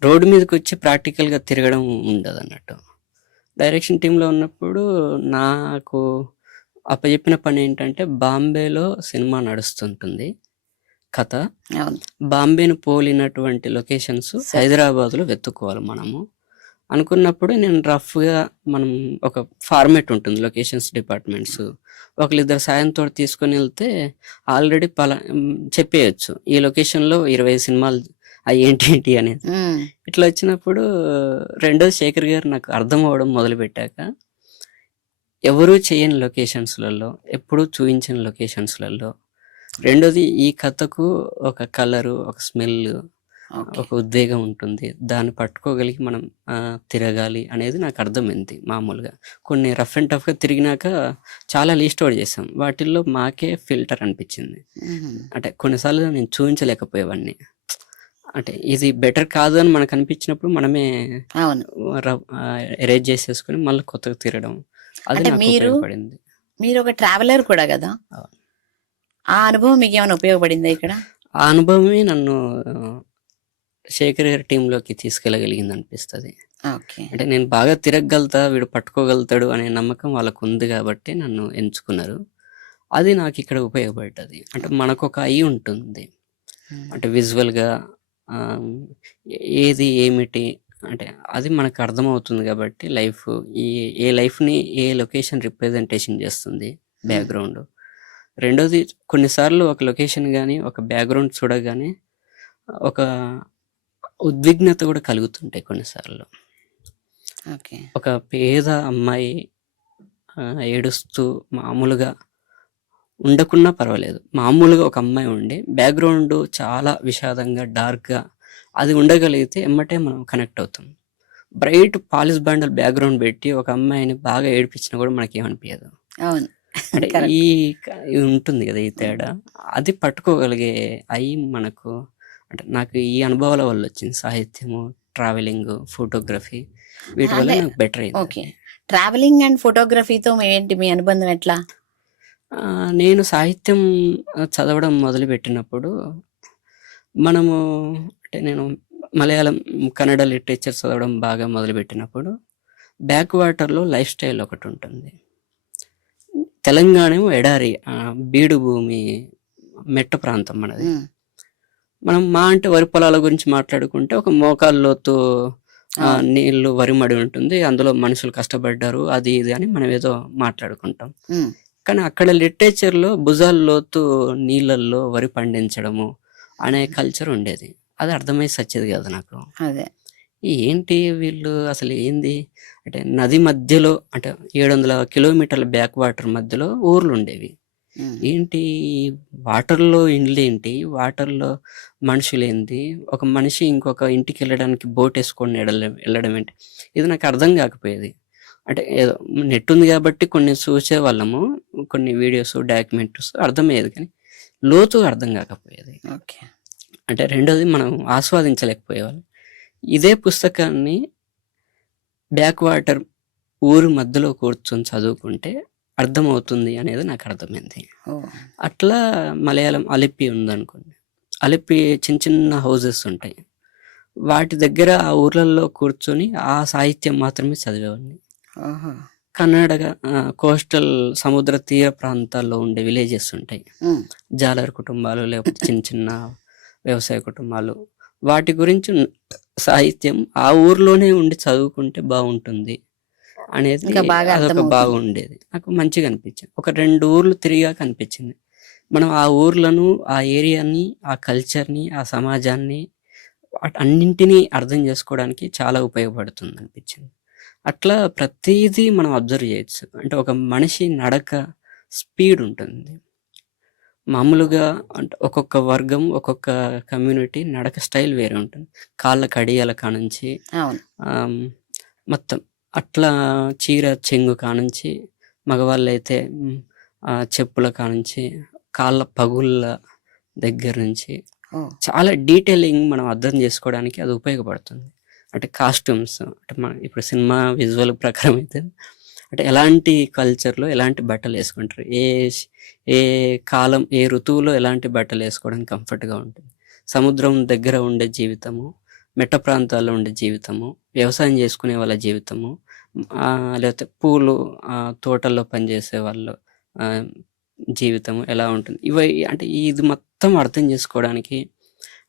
రోడ్డు మీదకి వచ్చి ప్రాక్టికల్గా తిరగడం ఉండదు అన్నట్టు. డైరెక్షన్ టీంలో ఉన్నప్పుడు నాకు అప్పచెప్పిన పని ఏంటంటే బాంబేలో సినిమా నడుస్తుంటుంది కథ, బాంబేను పోలినటువంటి లొకేషన్స్ హైదరాబాద్లో వెతుక్కోవాలి మనము అనుకున్నప్పుడు నేను రఫ్గా మనం ఒక ఫార్మేట్ ఉంటుంది లొకేషన్స్ డిపార్ట్మెంట్స్, ఒకరిద్దరు సాయంతో తీసుకొని వెళ్తే ఆల్రెడీ చెప్పేయచ్చు ఈ లొకేషన్లో 20 సినిమాలు ఏంటి అనేది. ఇట్లా వచ్చినప్పుడు రెండోది శేఖర్ గారు నాకు అర్థం అవ్వడం మొదలుపెట్టాక, ఎవరూ చేయని లొకేషన్స్లలో, ఎప్పుడూ చూపించని లొకేషన్స్లలో, రెండోది ఈ కథకు ఒక కలరు, ఒక స్మెల్, ఒక ఉద్వేగం ఉంటుంది, దాన్ని పట్టుకోగలిగి మనం తిరగాలి అనేది నాకు అర్థమైంది. మామూలుగా కొన్ని రఫ్ అండ్ టఫ్గా తిరిగినాక చాలా లీస్ట్ అవుట్ చేసాం, వాటిల్లో మాకే ఫిల్టర్ అనిపించింది. అంటే కొన్నిసార్లు నేను చూపించలేకపోయేవాడిని, అంటే ఇది బెటర్ కాదు అని మనకు అనిపించినప్పుడు మనమే ఎరేజ్ చేసేసుకుని మళ్ళీ కొత్తగా తిరగడం, అది నాకు ఉపయోగపడింది. మీరు ఒక ట్రావెలర్ కూడా కదా, ఆ అనుభవం మీకు ఏమైనా ఉపయోగపడిందా ఇక్కడ? ఆ అనుభవమే నన్ను శేఖర్ గారి టీంలోకి తీసుకెళ్ళగలిగింది అనిపిస్తుంది. అంటే నేను బాగా తిరగగలుగుతా, వీడు పట్టుకోగలుగుతాడు అనే నమ్మకం వాళ్ళకు ఉంది కాబట్టి నన్ను ఎంచుకున్నారు. అది నాకు ఇక్కడ ఉపయోగపడ్డది. అంటే మనకు ఒక ఐ ఉంటుంది, అంటే విజువల్గా ఏది ఏమిటి అంటే అది మనకు అర్థమవుతుంది కాబట్టి లైఫ్ ఏ లైఫ్ని ఏ లొకేషన్ రిప్రజెంటేషన్ చేస్తుంది బ్యాక్గ్రౌండ్. రెండోది కొన్నిసార్లు ఒక లొకేషన్ కానీ ఒక బ్యాక్గ్రౌండ్ చూడగానే ఒక ఉద్విగ్నత కూడా కలుగుతుంటాయి కొన్నిసార్లు. ఒక పేద అమ్మాయి ఏడుస్తూ మామూలుగా ఉండకున్నా పర్వాలేదు, మామూలుగా ఒక అమ్మాయి ఉండి బ్యాక్గ్రౌండ్ చాలా విషాదంగా డార్క్గా అది ఉండగలిగితే ఎమ్మటే మనం కనెక్ట్ అవుతాం. బ్రైట్ పాలిష్ బ్యాండల్ బ్యాక్గ్రౌండ్ పెట్టి ఒక అమ్మాయిని బాగా ఏడిపించినా కూడా మనకేమనిపించదు. అంటే ఈ ఉంటుంది కదా ఈ తేడా, అది పట్టుకోగలిగే అయి మనకు, అంటే నాకు ఈ అనుభవాల వల్ల వచ్చింది. సాహిత్యము, ట్రావెలింగ్, ఫోటోగ్రఫీ, వీటి వల్ల నాకు బెటర్ అయింది. ఓకే, ట్రావెలింగ్ అండ్ ఫోటోగ్రఫీతో ఏంటి మీ అనుబంధం ఎట్లా? నేను సాహిత్యం చదవడం మొదలుపెట్టినప్పుడు మనము అంటే నేను మలయాళం, కన్నడ లిటరేచర్ చదవడం బాగా మొదలుపెట్టినప్పుడు బ్యాక్ వాటర్లో లైఫ్ స్టైల్ ఒకటి ఉంటుంది. తెలంగాణ ఎడారి, బీడు భూమి, మెట్ట ప్రాంతం మనది. మనం మా అంటే వరి పొలాల గురించి మాట్లాడుకుంటే ఒక మోకాల్లోతు నీళ్లు వరిమడి ఉంటుంది, అందులో మనుషులు కష్టపడ్డారు, అది ఇది అని మనం ఏదో మాట్లాడుకుంటాం. కానీ అక్కడ లిటరేచర్లో భుజాల్లోతు నీళ్ళల్లో వరి పండించడము అనే కల్చర్ ఉండేది. అది అర్థమై సచ్చేది కదా నాకు. ఏంటి వీళ్ళు అసలు ఏంది అంటే, నది మధ్యలో అంటే 700 కిలోమీటర్ల బ్యాక్ వాటర్ మధ్యలో ఊర్లు ఉండేవి. ఏంటి వాటర్లో ఇండ్లేంటి, వాటర్లో మనుషులేంటి, ఒక మనిషి ఇంకొక ఇంటికి వెళ్ళడానికి బోట్ వేసుకొని వెళ్ళడం ఏంటి, ఇది నాకు అర్థం కాకపోయేది. అంటే ఏదో నెట్ ఉంది కాబట్టి కొన్ని చూసేవాళ్ళము, కొన్ని వీడియోస్ డాక్యుమెంటరీస్ అర్థమయ్యేది, కానీ లోతుగా అర్థం కాకపోయేది. ఓకే. అంటే రెండోది మనం ఆస్వాదించలేకపోయేవాళ్ళం. ఇదే పుస్తకాన్ని బ్యాక్ వాటర్ ఊరు మధ్యలో కూర్చొని చదువుకుంటే అర్థమవుతుంది అనేది నాకు అర్థమైంది. అట్లా మలయాళం అలిప్పి ఉందనుకోండి, అలిప్పి చిన్న చిన్న హౌజెస్ ఉంటాయి, వాటి దగ్గర ఆ ఊర్లలో కూర్చొని ఆ సాహిత్యం మాత్రమే చదివేవాడిని. కర్ణాటక కోస్టల్ సముద్ర తీర ప్రాంతాల్లో ఉండే విలేజెస్ ఉంటాయి, జాలర్ కుటుంబాలు లేకపోతే చిన్న చిన్న వ్యవసాయ కుటుంబాలు, వాటి గురించి సాహిత్యం ఆ ఊర్లోనే ఉండి చదువుకుంటే బాగుంటుంది అనేది అదొక బాగుండేది. నాకు మంచిగా అనిపించింది. ఒక 2 ఊర్లు తిరిగాక అనిపించింది, మనం ఆ ఊర్లను, ఆ ఏరియాని, ఆ కల్చర్ని, ఆ సమాజాన్ని అన్నింటినీ అర్థం చేసుకోవడానికి చాలా ఉపయోగపడుతుంది అనిపించింది. అట్లా ప్రతిదీ మనం అబ్జర్వ్ చేయొచ్చు. అంటే ఒక మనిషి నడక స్పీడ్ ఉంటుంది. మామూలుగా అంటే ఒక్కొక్క వర్గం, ఒక్కొక్క కమ్యూనిటీ నడక స్టైల్ వేరే ఉంటుంది. కాళ్ళ కడియాల కానుంచి మొత్తం అట్లా చీర చెంగు కానుంచి, మగవాళ్ళైతే చెప్పుల కానుంచి, కాళ్ళ పగుళ్ళ దగ్గర నుంచి చాలా డీటెయిలింగ్ మనం అర్థం చేసుకోవడానికి అది ఉపయోగపడుతుంది. అంటే కాస్ట్యూమ్స్, అంటే మన ఇప్పుడు సినిమా విజువల్ ప్రకారం అయితే అంటే ఎలాంటి కల్చర్లో ఎలాంటి బట్టలు వేసుకుంటారు, ఏ కాలం, ఏ ఋతువులో ఎలాంటి బట్టలు వేసుకోవడానికి కంఫర్ట్గా ఉంటుంది, సముద్రం దగ్గర ఉండే జీవితము, మెట్ట ప్రాంతాల్లో ఉండే జీవితము, వ్యవసాయం చేసుకునే వాళ్ళ జీవితము, లేకపోతే పూలు తోటల్లో పనిచేసే వాళ్ళు జీవితము ఎలా ఉంటుంది, ఇవి అంటే ఇది మొత్తం అర్థం చేసుకోవడానికి,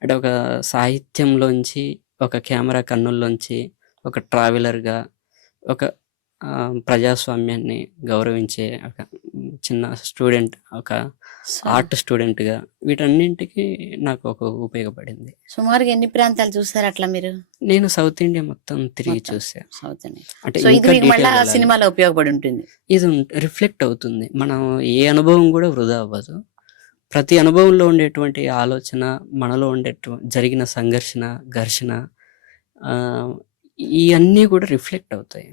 అంటే ఒక సాహిత్యంలోంచి, ఒక కెమెరా కన్నుల్లోంచి, ఒక ట్రావెలర్గా, ఒక ప్రజాస్వామ్యాన్ని గౌరవించే ఒక చిన్న స్టూడెంట్, ఒక ఆర్ట్ స్టూడెంట్గా, వీటన్నింటికి నాకు ఒక ఉపయోగపడింది. సుమారుగా ఎన్ని ప్రాంతాలు చూసారు అట్లా మీరు? నేను సౌత్ ఇండియా మొత్తం తిరిగి చూసాను. సౌత్ ఇండియా అంటే సో ఇది మీకు మళ్ళీ సినిమాలో ఉపయోగపడి ఉంటుంది. ఇది రిఫ్లెక్ట్ అవుతుంది. మనం ఏ అనుభవం కూడా వృధా అవ్వదు. ప్రతి అనుభవంలో ఉండేటువంటి ఆలోచన, మనలో జరిగిన సంఘర్షణ, ఘర్షణ, ఇవన్నీ కూడా రిఫ్లెక్ట్ అవుతాయి.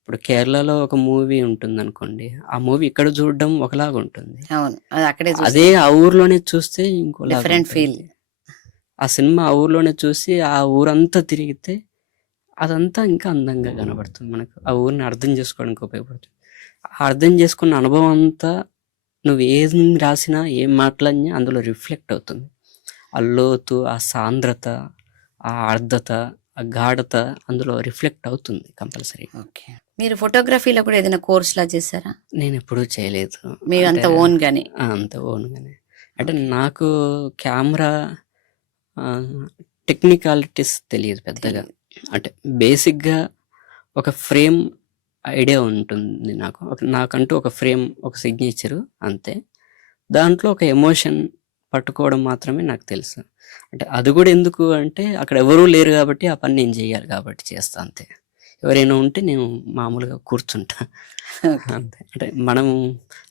ఇప్పుడు కేరళలో ఒక మూవీ ఉంటుంది అనుకోండి, ఆ మూవీ ఇక్కడ చూడడం ఒకలాగా ఉంటుంది, అదే ఆ ఊర్లోనే చూస్తే ఇంకోలాగా ఫీల్. ఆ సినిమా ఆ ఊర్లోనే చూసి ఆ ఊరంతా తిరిగితే అదంతా ఇంకా అందంగా కనబడుతుంది మనకు. ఆ ఊరిని అర్థం చేసుకోవడానికి ఉపయోగపడుతుంది. అర్థం చేసుకున్న అనుభవం అంతా నువ్వు ఏది రాసినా, ఏం మాట్లాడినా అందులో రిఫ్లెక్ట్ అవుతుంది. ఆ లోతు, ఆ సాంద్రత, ఆ ఆర్ద్రత, ఆ గాఢత అందులో రిఫ్లెక్ట్ అవుతుంది కంపల్సరీ. ఓకే. మీరు ఫోటోగ్రఫీలో కూడా ఏదైనా కోర్స్ లా చేశారా? నేను ఎప్పుడూ చేయలేదు. మీరు అంత ఓన్గానే? అంత ఓన్గానే. అంటే నాకు కెమెరా టెక్నికాలిటీస్ తెలియదు పెద్దగా. అంటే బేసిక్గా ఒక ఫ్రేమ్ ఐడియా ఉంటుంది నాకు. నాకంటూ ఒక ఫ్రేమ్, ఒక సిగ్నేచరు అంతే. దాంట్లో ఒక ఎమోషన్ పట్టుకోవడం మాత్రమే నాకు తెలుసు. అంటే అది కూడా ఎందుకు అంటే అక్కడ ఎవరూ లేరు కాబట్టి ఆ పని నేను చేయాలి కాబట్టి చేస్తా అంతే. ఎవరైనా ఉంటే నేను మామూలుగా కూర్చుంటా అంతే. అంటే మనం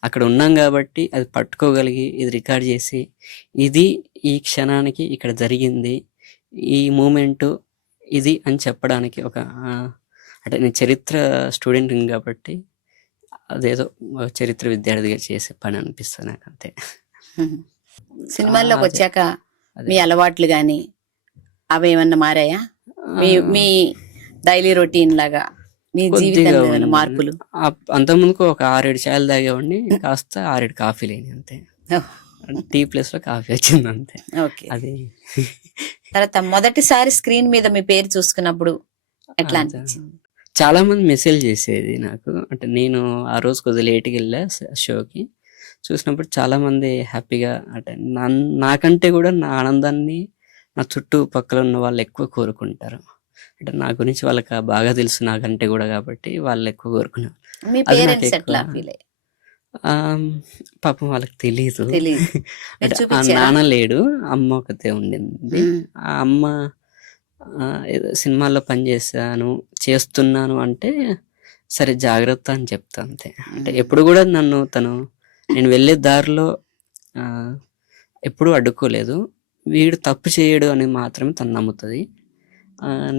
అక్కడ ఉన్నాం కాబట్టి అది పట్టుకోగలిగి, ఇది రికార్డ్ చేసి, ఇది ఈ క్షణానికి ఇక్కడ జరిగింది, ఈ మూమెంటు ఇది అని చెప్పడానికి ఒక అంటే నేను చరిత్ర స్టూడెంట్ కాబట్టి అదేదో చరిత్ర విద్యార్థిగా చేసే పని అనిపిస్తుంది నాకు అంతే. సినిమాల్లోకి వచ్చాక మీ అలవాట్లు కానీ అవి ఏమన్నా మారాయా? మీ డైలీ రొటీన్ లాగా మీ జీవితంలో మార్పులు? అంతకుముందుకు ఒక 6-7 చాయలు తాగేవాడిని, కాస్త 6 కాఫీ లేని అంతే. టీ ప్లేస్ లో కాఫీ వచ్చింది అంతే. ఓకే. అది తర్వాత మొదటిసారి స్క్రీన్ మీద మీ పేరు చూసుకున్నప్పుడు ఎట్లా అనిపించింది? చాలా మంది మెసేజ్ చేసేది నాకు. అంటే నేను ఆ రోజు కొద్దిగా లేట్కి వెళ్ళా షోకి. చూసినప్పుడు చాలా మంది హ్యాపీగా, అంటే నాకంటే కూడా నా ఆనందాన్ని నా చుట్టుపక్కల ఉన్న వాళ్ళు ఎక్కువ కోరుకుంటారు. అంటే నా గురించి వాళ్ళకి బాగా తెలుసు నాకంటే కూడా, కాబట్టి వాళ్ళు ఎక్కువ కోరుకున్నారు. పాపం వాళ్ళకి తెలీదు. నాన్న లేడు, అమ్మ ఒకతే ఉండింది. ఆ అమ్మ ఏదో సినిమాల్లో చేస్తున్నాను అంటే సరే జాగ్రత్త అని చెప్తా అంతే. అంటే ఎప్పుడు కూడా నన్ను తను నేను వెళ్ళే దారిలో ఎప్పుడూ అడ్డుకోలేదు. వీడు తప్పు చేయడు అని మాత్రమే తను నమ్ముతుంది.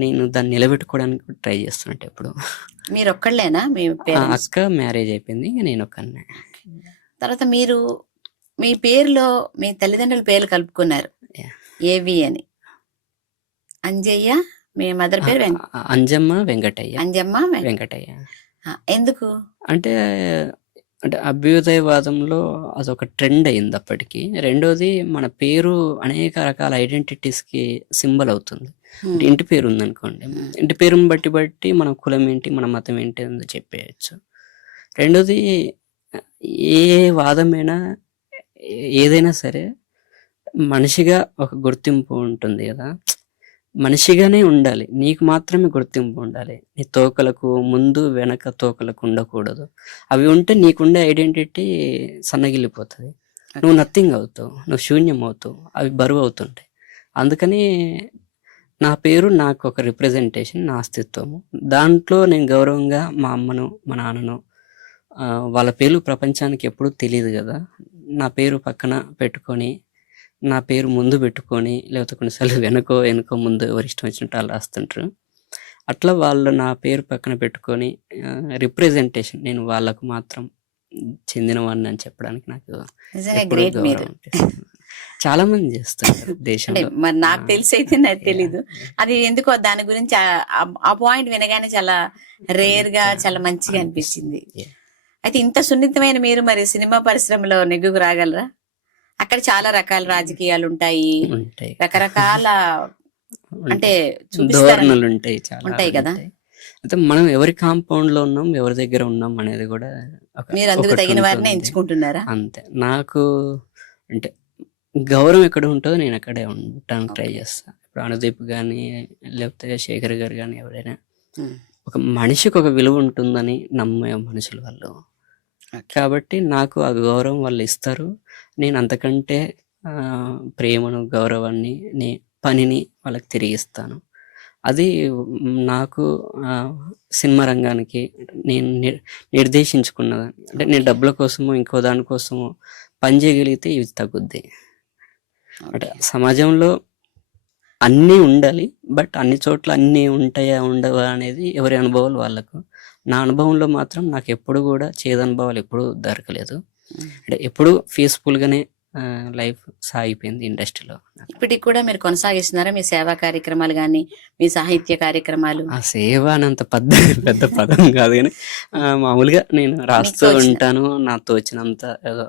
నేను దాన్ని నిలబెట్టుకోవడానికి ట్రై చేస్తున్నట్టు ఎప్పుడు. మీరు ఒక్కళ్ళేనా మీ పేరెంట్స్? అక్క మ్యారేజ్ అయిపోయింది, నేను ఒక్కనే. తర్వాత మీరు మీ పేరులో మీ తల్లిదండ్రుల పేర్లు కలుపుకున్నారు, Yeah. ఏవి అని. అంజయ్య, మీ మదర్ పేరు అంజమ్మ వెంకటయ్య. అంజమ్మ వెంకటయ్య. ఎందుకు? అంటే అంటే అభ్యుదయవాదంలో అదొక ట్రెండ్ అయింది అప్పటికి. రెండోది మన పేరు అనేక రకాల ఐడెంటిటీస్కి సింబల్ అవుతుంది. అంటే ఇంటి పేరు ఉందనుకోండి, ఇంటి పేరుని బట్టి మన కులం ఏంటి, మన మతం ఏంటి అని చెప్పేయచ్చు. రెండోది ఏ వాదమైనా ఏదైనా సరే మనిషిగా ఒక గుర్తింపు ఉంటుంది కదా, మనిషిగానే ఉండాలి, నీకు మాత్రమే గుర్తింపు ఉండాలి. నీ తోకలకు ముందు వెనక తోకలకు ఉండకూడదు. అవి ఉంటే నీకుండే ఐడెంటిటీ సన్నగిల్లిపోతుంది, నువ్వు నథింగ్ అవుతావు, నువ్వు శూన్యం అవుతావు, అవి బరువు అవుతుంటాయి. అందుకని నా పేరు నాకు ఒక రిప్రజెంటేషన్, నా అస్తిత్వము. దాంట్లో నేను గౌరవంగా మా అమ్మను మా నాన్నను వాళ్ళ పేర్లు ప్రపంచానికి ఎప్పుడూ తెలియదు కదా, నా పేరు పక్కన పెట్టుకొని, నా పేరు ముందు పెట్టుకొని, లేకపోతే కొన్నిసార్లు వెనకో ముందు ఎవరు ఇష్టం వచ్చినట్టు వాళ్ళు రాస్తుంటారు. అట్లా వాళ్ళు నా పేరు పక్కన పెట్టుకొని రిప్రజెంటేషన్, నేను వాళ్ళకు మాత్రం చెందినవాడిని అని చెప్పడానికి నాకు ఎప్పుడూ గౌరవం అనిపిస్తుంది. చాలా మంది చేస్తారు దేశంలో. మరి నాకు తెలిసి అయితే నాకు తెలీదు. అది ఎందుకో దాని గురించి ఆ పాయింట్ వినగానే చాలా రేర్ గా చాలా మంచిగా అనిపించింది. అయితే ఇంత సున్నితమైన మీరు మరి సినిమా పరిశ్రమలో నెగ్గుకు రాగలరా? అక్కడ చాలా రకాల రాజకీయాలు ఉంటాయి, రకరకాల అంటే ధోరణులు ఉంటాయి, చాలా ఉంటాయి కదా. అయితే మనం ఎవరి కాంపౌండ్ లో ఉన్నాం, ఎవరి దగ్గర ఉన్నాం అనేది కూడా మీరు అందుకు తగిన వారిని ఎంచుకుంటున్నారా? అంతే. నాకు అంటే గౌరవం ఎక్కడ ఉంటుందో నేను అక్కడే ఉండడానికి ట్రై చేస్తాను. ఇప్పుడు అనుదీప్ కానీ లేకపోతే శేఖర్ గారు కానీ ఎవరైనా ఒక మనిషికి ఒక విలువ ఉంటుందని నమ్మే మనుషులు వాళ్ళు. కాబట్టి నాకు ఆ గౌరవం వాళ్ళు ఇస్తారు. నేను అంతకంటే ప్రేమను, గౌరవాన్ని, పనిని వాళ్ళకి తిరిగిస్తాను. అది నాకు సినిమా రంగానికి నేను నిర్దేశించుకున్నదాన్ని. అంటే నేను డబ్బుల కోసమో ఇంకో దానికోసమో పని చేయగలిగితే ఇవి తగ్గుద్ది. అంటే సమాజంలో అన్నీ ఉండాలి, బట్ అన్ని చోట్ల అన్నీ ఉంటాయా ఉండవా అనేది ఎవరి అనుభవాలు వాళ్ళకు. నా అనుభవంలో మాత్రం నాకు ఎప్పుడు కూడా చేదనుభవాలు ఎప్పుడూ దొరకలేదు. అంటే ఎప్పుడు పీస్ఫుల్గానే లైఫ్ సాగిపోయింది ఇండస్ట్రీలో. ఇప్పటికి కూడా మీరు కొనసాగిస్తున్నారా మీ సేవా కార్యక్రమాలు కానీ, మీ సాహిత్య కార్యక్రమాలు? ఆ సేవ అనంత పెద్ద పదం కాదు కానీ మామూలుగా నేను రాస్తూ ఉంటాను. నాతో వచ్చినంత ఏదో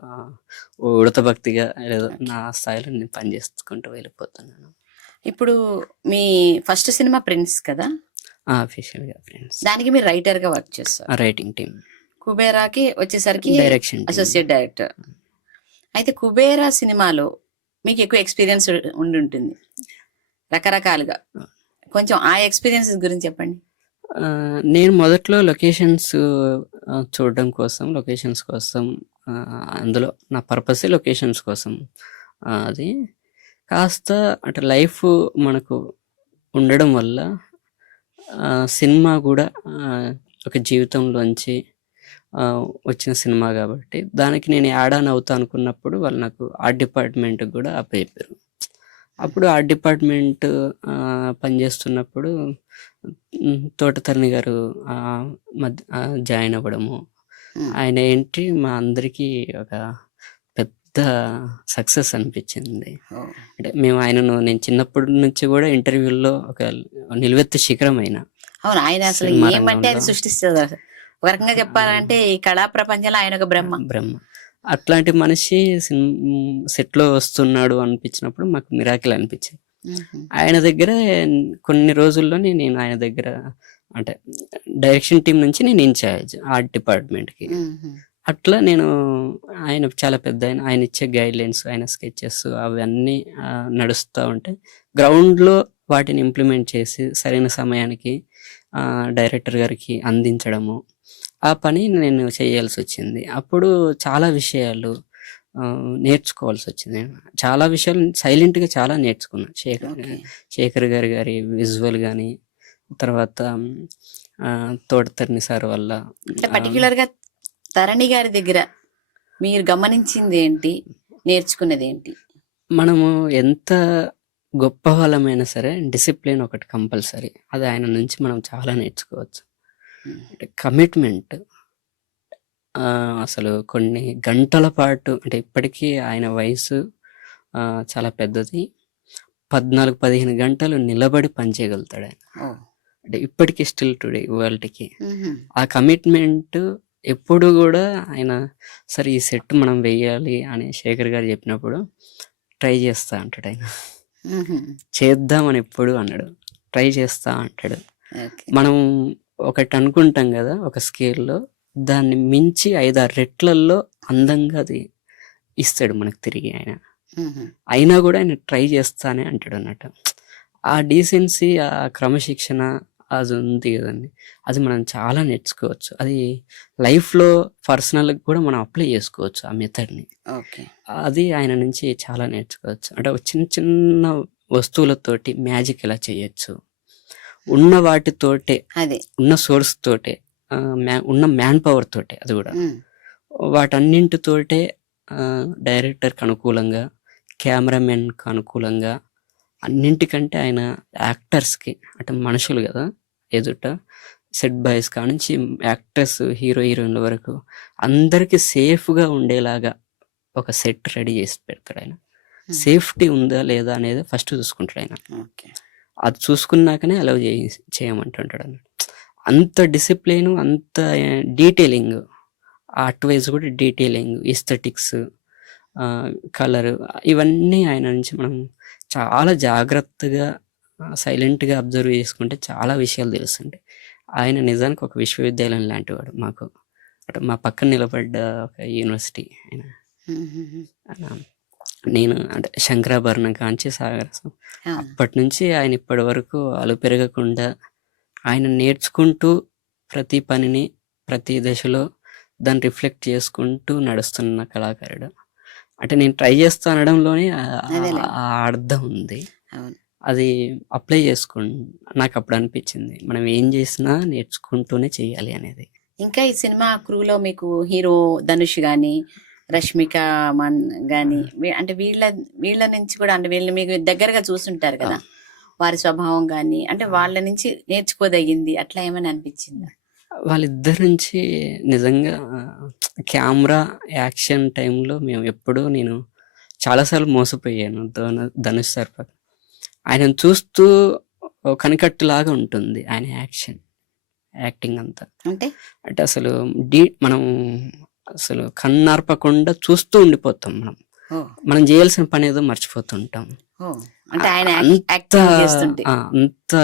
ఉడత భక్తిగా ఏదో నా స్థాయిలో నేను పని చేసుకుంటూ వెళ్ళిపోతున్నాను. ఇప్పుడు మీ ఫస్ట్ సినిమా ప్రిన్స్ కదా, అఫీషియల్ గా ఫ్రెండ్స్. దానికి మీరు రైటర్ గా వర్క్ చేస్తారు. Writing team. కుబేరాకి వచ్చేసరికి డైరెక్షన్ అసోసియేట్ డైరెక్టర్. అయితే కుబేరా సినిమాలో మీకు ఎక్కువ ఎక్స్పీరియన్స్ ఉండి ఉంటుంది రకరకాలుగా. కొంచెం ఆ ఎక్స్పీరియన్స్ గురించి చెప్పండి. నేను మొదట్లో లొకేషన్స్ చూడడం కోసం, లొకేషన్స్ కోసం, అందులో నా పర్పసే లొకేషన్స్ కోసం. అది కాస్త అంటే లైఫ్ మనకు ఉండడం వల్ల సినిమా కూడా ఒక జీవితంలోంచి వచ్చిన సినిమా కాబట్టి దానికి నేను యాడ్ ఆన్ అవుతా అనుకున్నప్పుడు వాళ్ళు నాకు ఆర్ట్ డిపార్ట్మెంట్కి కూడా అప్పచెప్పారు. అప్పుడు ఆర్ట్ డిపార్ట్మెంట్ పనిచేస్తున్నప్పుడు తోటతరణి గారు జాయిన్ అవ్వడము, ఆయన ఏంటి మా అందరికీ ఒక పెద్ద సక్సెస్ అనిపించింది. అంటే మేము నేను చిన్నప్పటి నుంచి కూడా ఇంటర్వ్యూల్లో ఒక నిలువెత్తు శిఖరం అయినా. అవును, ఆయన అసలు ఏమంటే అది సృష్టిస్తుంది. ఒక రకంగా చెప్పాలంటే ఈ కళా ప్రపంచంలో ఆయన ఒక బ్రహ్మ. అట్లాంటి మనిషి సెట్లో వస్తున్నాడు అనిపించినప్పుడు మాకు మిరాకిల్ అనిపించింది. ఆయన దగ్గర కొన్ని రోజుల్లోనే నేను ఆయన దగ్గర అంటే డైరెక్షన్ టీం నుంచి నేను ఇన్ఛార్జ్ ఆర్ట్ డిపార్ట్మెంట్కి. అట్లా నేను ఆయన చాలా పెద్ద ఆయన ఇచ్చే గైడ్ లైన్స్, ఆయన స్కెచెస్ అవన్నీ నడుస్తూ ఉంటే గ్రౌండ్లో వాటిని ఇంప్లిమెంట్ చేసి సరైన సమయానికి డైరెక్టర్ గారికి అందించడము, ఆ పని నేను చేయాల్సి వచ్చింది. అప్పుడు చాలా విషయాలు నేర్చుకోవాల్సి వచ్చింది. చాలా విషయాలు సైలెంట్గా చాలా నేర్చుకున్నాను. శేఖర్ గారి విజువల్ కానీ, తర్వాత తోటతరణి సార్ వల్ల పర్టికులర్గా తరణి గారి దగ్గర మీరు గమనించింది ఏంటి, నేర్చుకున్నది ఏంటి? మనము ఎంత గొప్ప వాళ్ళమైనా సరే డిసిప్లిన్ ఒకటి కంపల్సరీ. అది ఆయన నుంచి మనం చాలా నేర్చుకోవచ్చు. అంటే కమిట్మెంట్ అసలు కొన్ని గంటల పాటు, అంటే ఇప్పటికీ ఆయన వయసు చాలా పెద్దది. 14-15 గంటలు నిలబడి పనిచేయగలుగుతాడు ఆయన. అంటే ఇప్పటికీ స్టిల్ టుడే వరల్డ్కి ఆ కమిట్మెంట్ ఎప్పుడు కూడా ఆయన సరే ఈ సెట్ మనం వెయ్యాలి అని శేఖర్ గారు చెప్పినప్పుడు ట్రై చేస్తా అంటాడు ఆయన. చేద్దామని ఎప్పుడు అన్నాడు, ట్రై చేస్తా అంటాడు. మనం ఒకటి అనుకుంటాం కదా ఒక స్కేల్లో, దాన్ని మించి 5-6 రెట్లల్లో అందంగా అది ఇస్తాడు మనకు తిరిగి ఆయన. అయినా కూడా ఆయన ట్రై చేస్తానే అంటాడు అన్నట్టు. ఆ డీసెన్సీ, ఆ క్రమశిక్షణ అది ఉంది కదండి, అది మనం చాలా నేర్చుకోవచ్చు. అది లైఫ్లో పర్సనల్గా కూడా మనం అప్లై చేసుకోవచ్చు ఆ మెథడ్ని. అది ఆయన నుంచి చాలా నేర్చుకోవచ్చు. అంటే ఒక చిన్న చిన్న వస్తువులతోటి మ్యాజిక్ ఎలా చేయొచ్చు, ఉన్న వాటితోటే, ఉన్న సోర్స్ తోటే, ఉన్న మ్యాన్ పవర్ తోటే, అది కూడా వాటన్నింటితోటే డైరెక్టర్కి అనుకూలంగా, కెమెరామెన్కి అనుకూలంగా, అన్నింటికంటే ఆయన యాక్టర్స్కి, అంటే మనుషులు కదా ఎదుట, సెట్ బాయ్స్ కానించి యాక్టర్స్, హీరో హీరోయిన్ల వరకు అందరికీ సేఫ్గా ఉండేలాగా ఒక సెట్ రెడీ చేసి పెడతాడు ఆయన. సేఫ్టీ ఉందా లేదా అనేది ఫస్ట్ చూసుకుంటాడు ఆయన. అది చూసుకున్నాకనే అలౌ చేయమంటుంటాడు అన్నట్టు. అంత డిసిప్లిన్, అంత డీటెయిలింగ్, ఆర్ట్ వైజ్ కూడా డీటెయిలింగ్, ఎస్థెటిక్స్, కలర్, ఇవన్నీ ఆయన నుంచి మనం చాలా జాగ్రత్తగా సైలెంట్గా అబ్జర్వ్ చేసుకుంటే చాలా విషయాలు తెలుస్తుంటాయి. ఆయన నిజానికి ఒక విశ్వవిద్యాలయం లాంటి వాడు మాకు. అంటే మా పక్కన నిలబడ్డ ఒక యూనివర్సిటీ ఆయన. నేను అంటే శంకరాభరణం కాంచి సాగరసం, అప్పటి నుంచి ఆయన ఇప్పటి వరకు అలు పెరగకుండా ఆయన నేర్చుకుంటూ ప్రతి పనిని ప్రతి దశలో దాన్ని రిఫ్లెక్ట్ చేసుకుంటూ నడుస్తున్న కళాకారుడు. అంటే నేను ట్రై చేస్తా అనడంలోనే ఆ అర్థం ఉంది. అది అప్లై నాకు అప్పుడు అనిపించింది, మనం ఏం చేసినా నేర్చుకుంటూనే చేయాలి అనేది. ఇంకా ఈ సినిమా క్రూలో మీకు హీరో ధనుష్ గాని, రష్మిక మన్ గాని, అంటే వీళ్ళ నుంచి కూడా, అంటే వీళ్ళని మీకు దగ్గరగా చూస్తుంటారు కదా, వారి స్వభావం గాని, అంటే వాళ్ళ నుంచి నేర్చుకోదగింది అట్లా ఏమైనా అనిపించిందా? వాళ్ళిద్దరి నుంచి నిజంగా కెమెరా యాక్షన్ టైంలో నేను చాలాసార్లు మోసపోయాను. ధనుష్ సార్ పక్కన ఆయనను చూస్తూ కనికట్టులాగా ఉంటుంది ఆయన యాక్టింగ్ అంతా. అంటే అసలు మనం అసలు కన్నార్పకుండా చూస్తూ ఉండిపోతాం. మనం చేయాల్సిన పని ఏదో మర్చిపోతుంటాం. అంత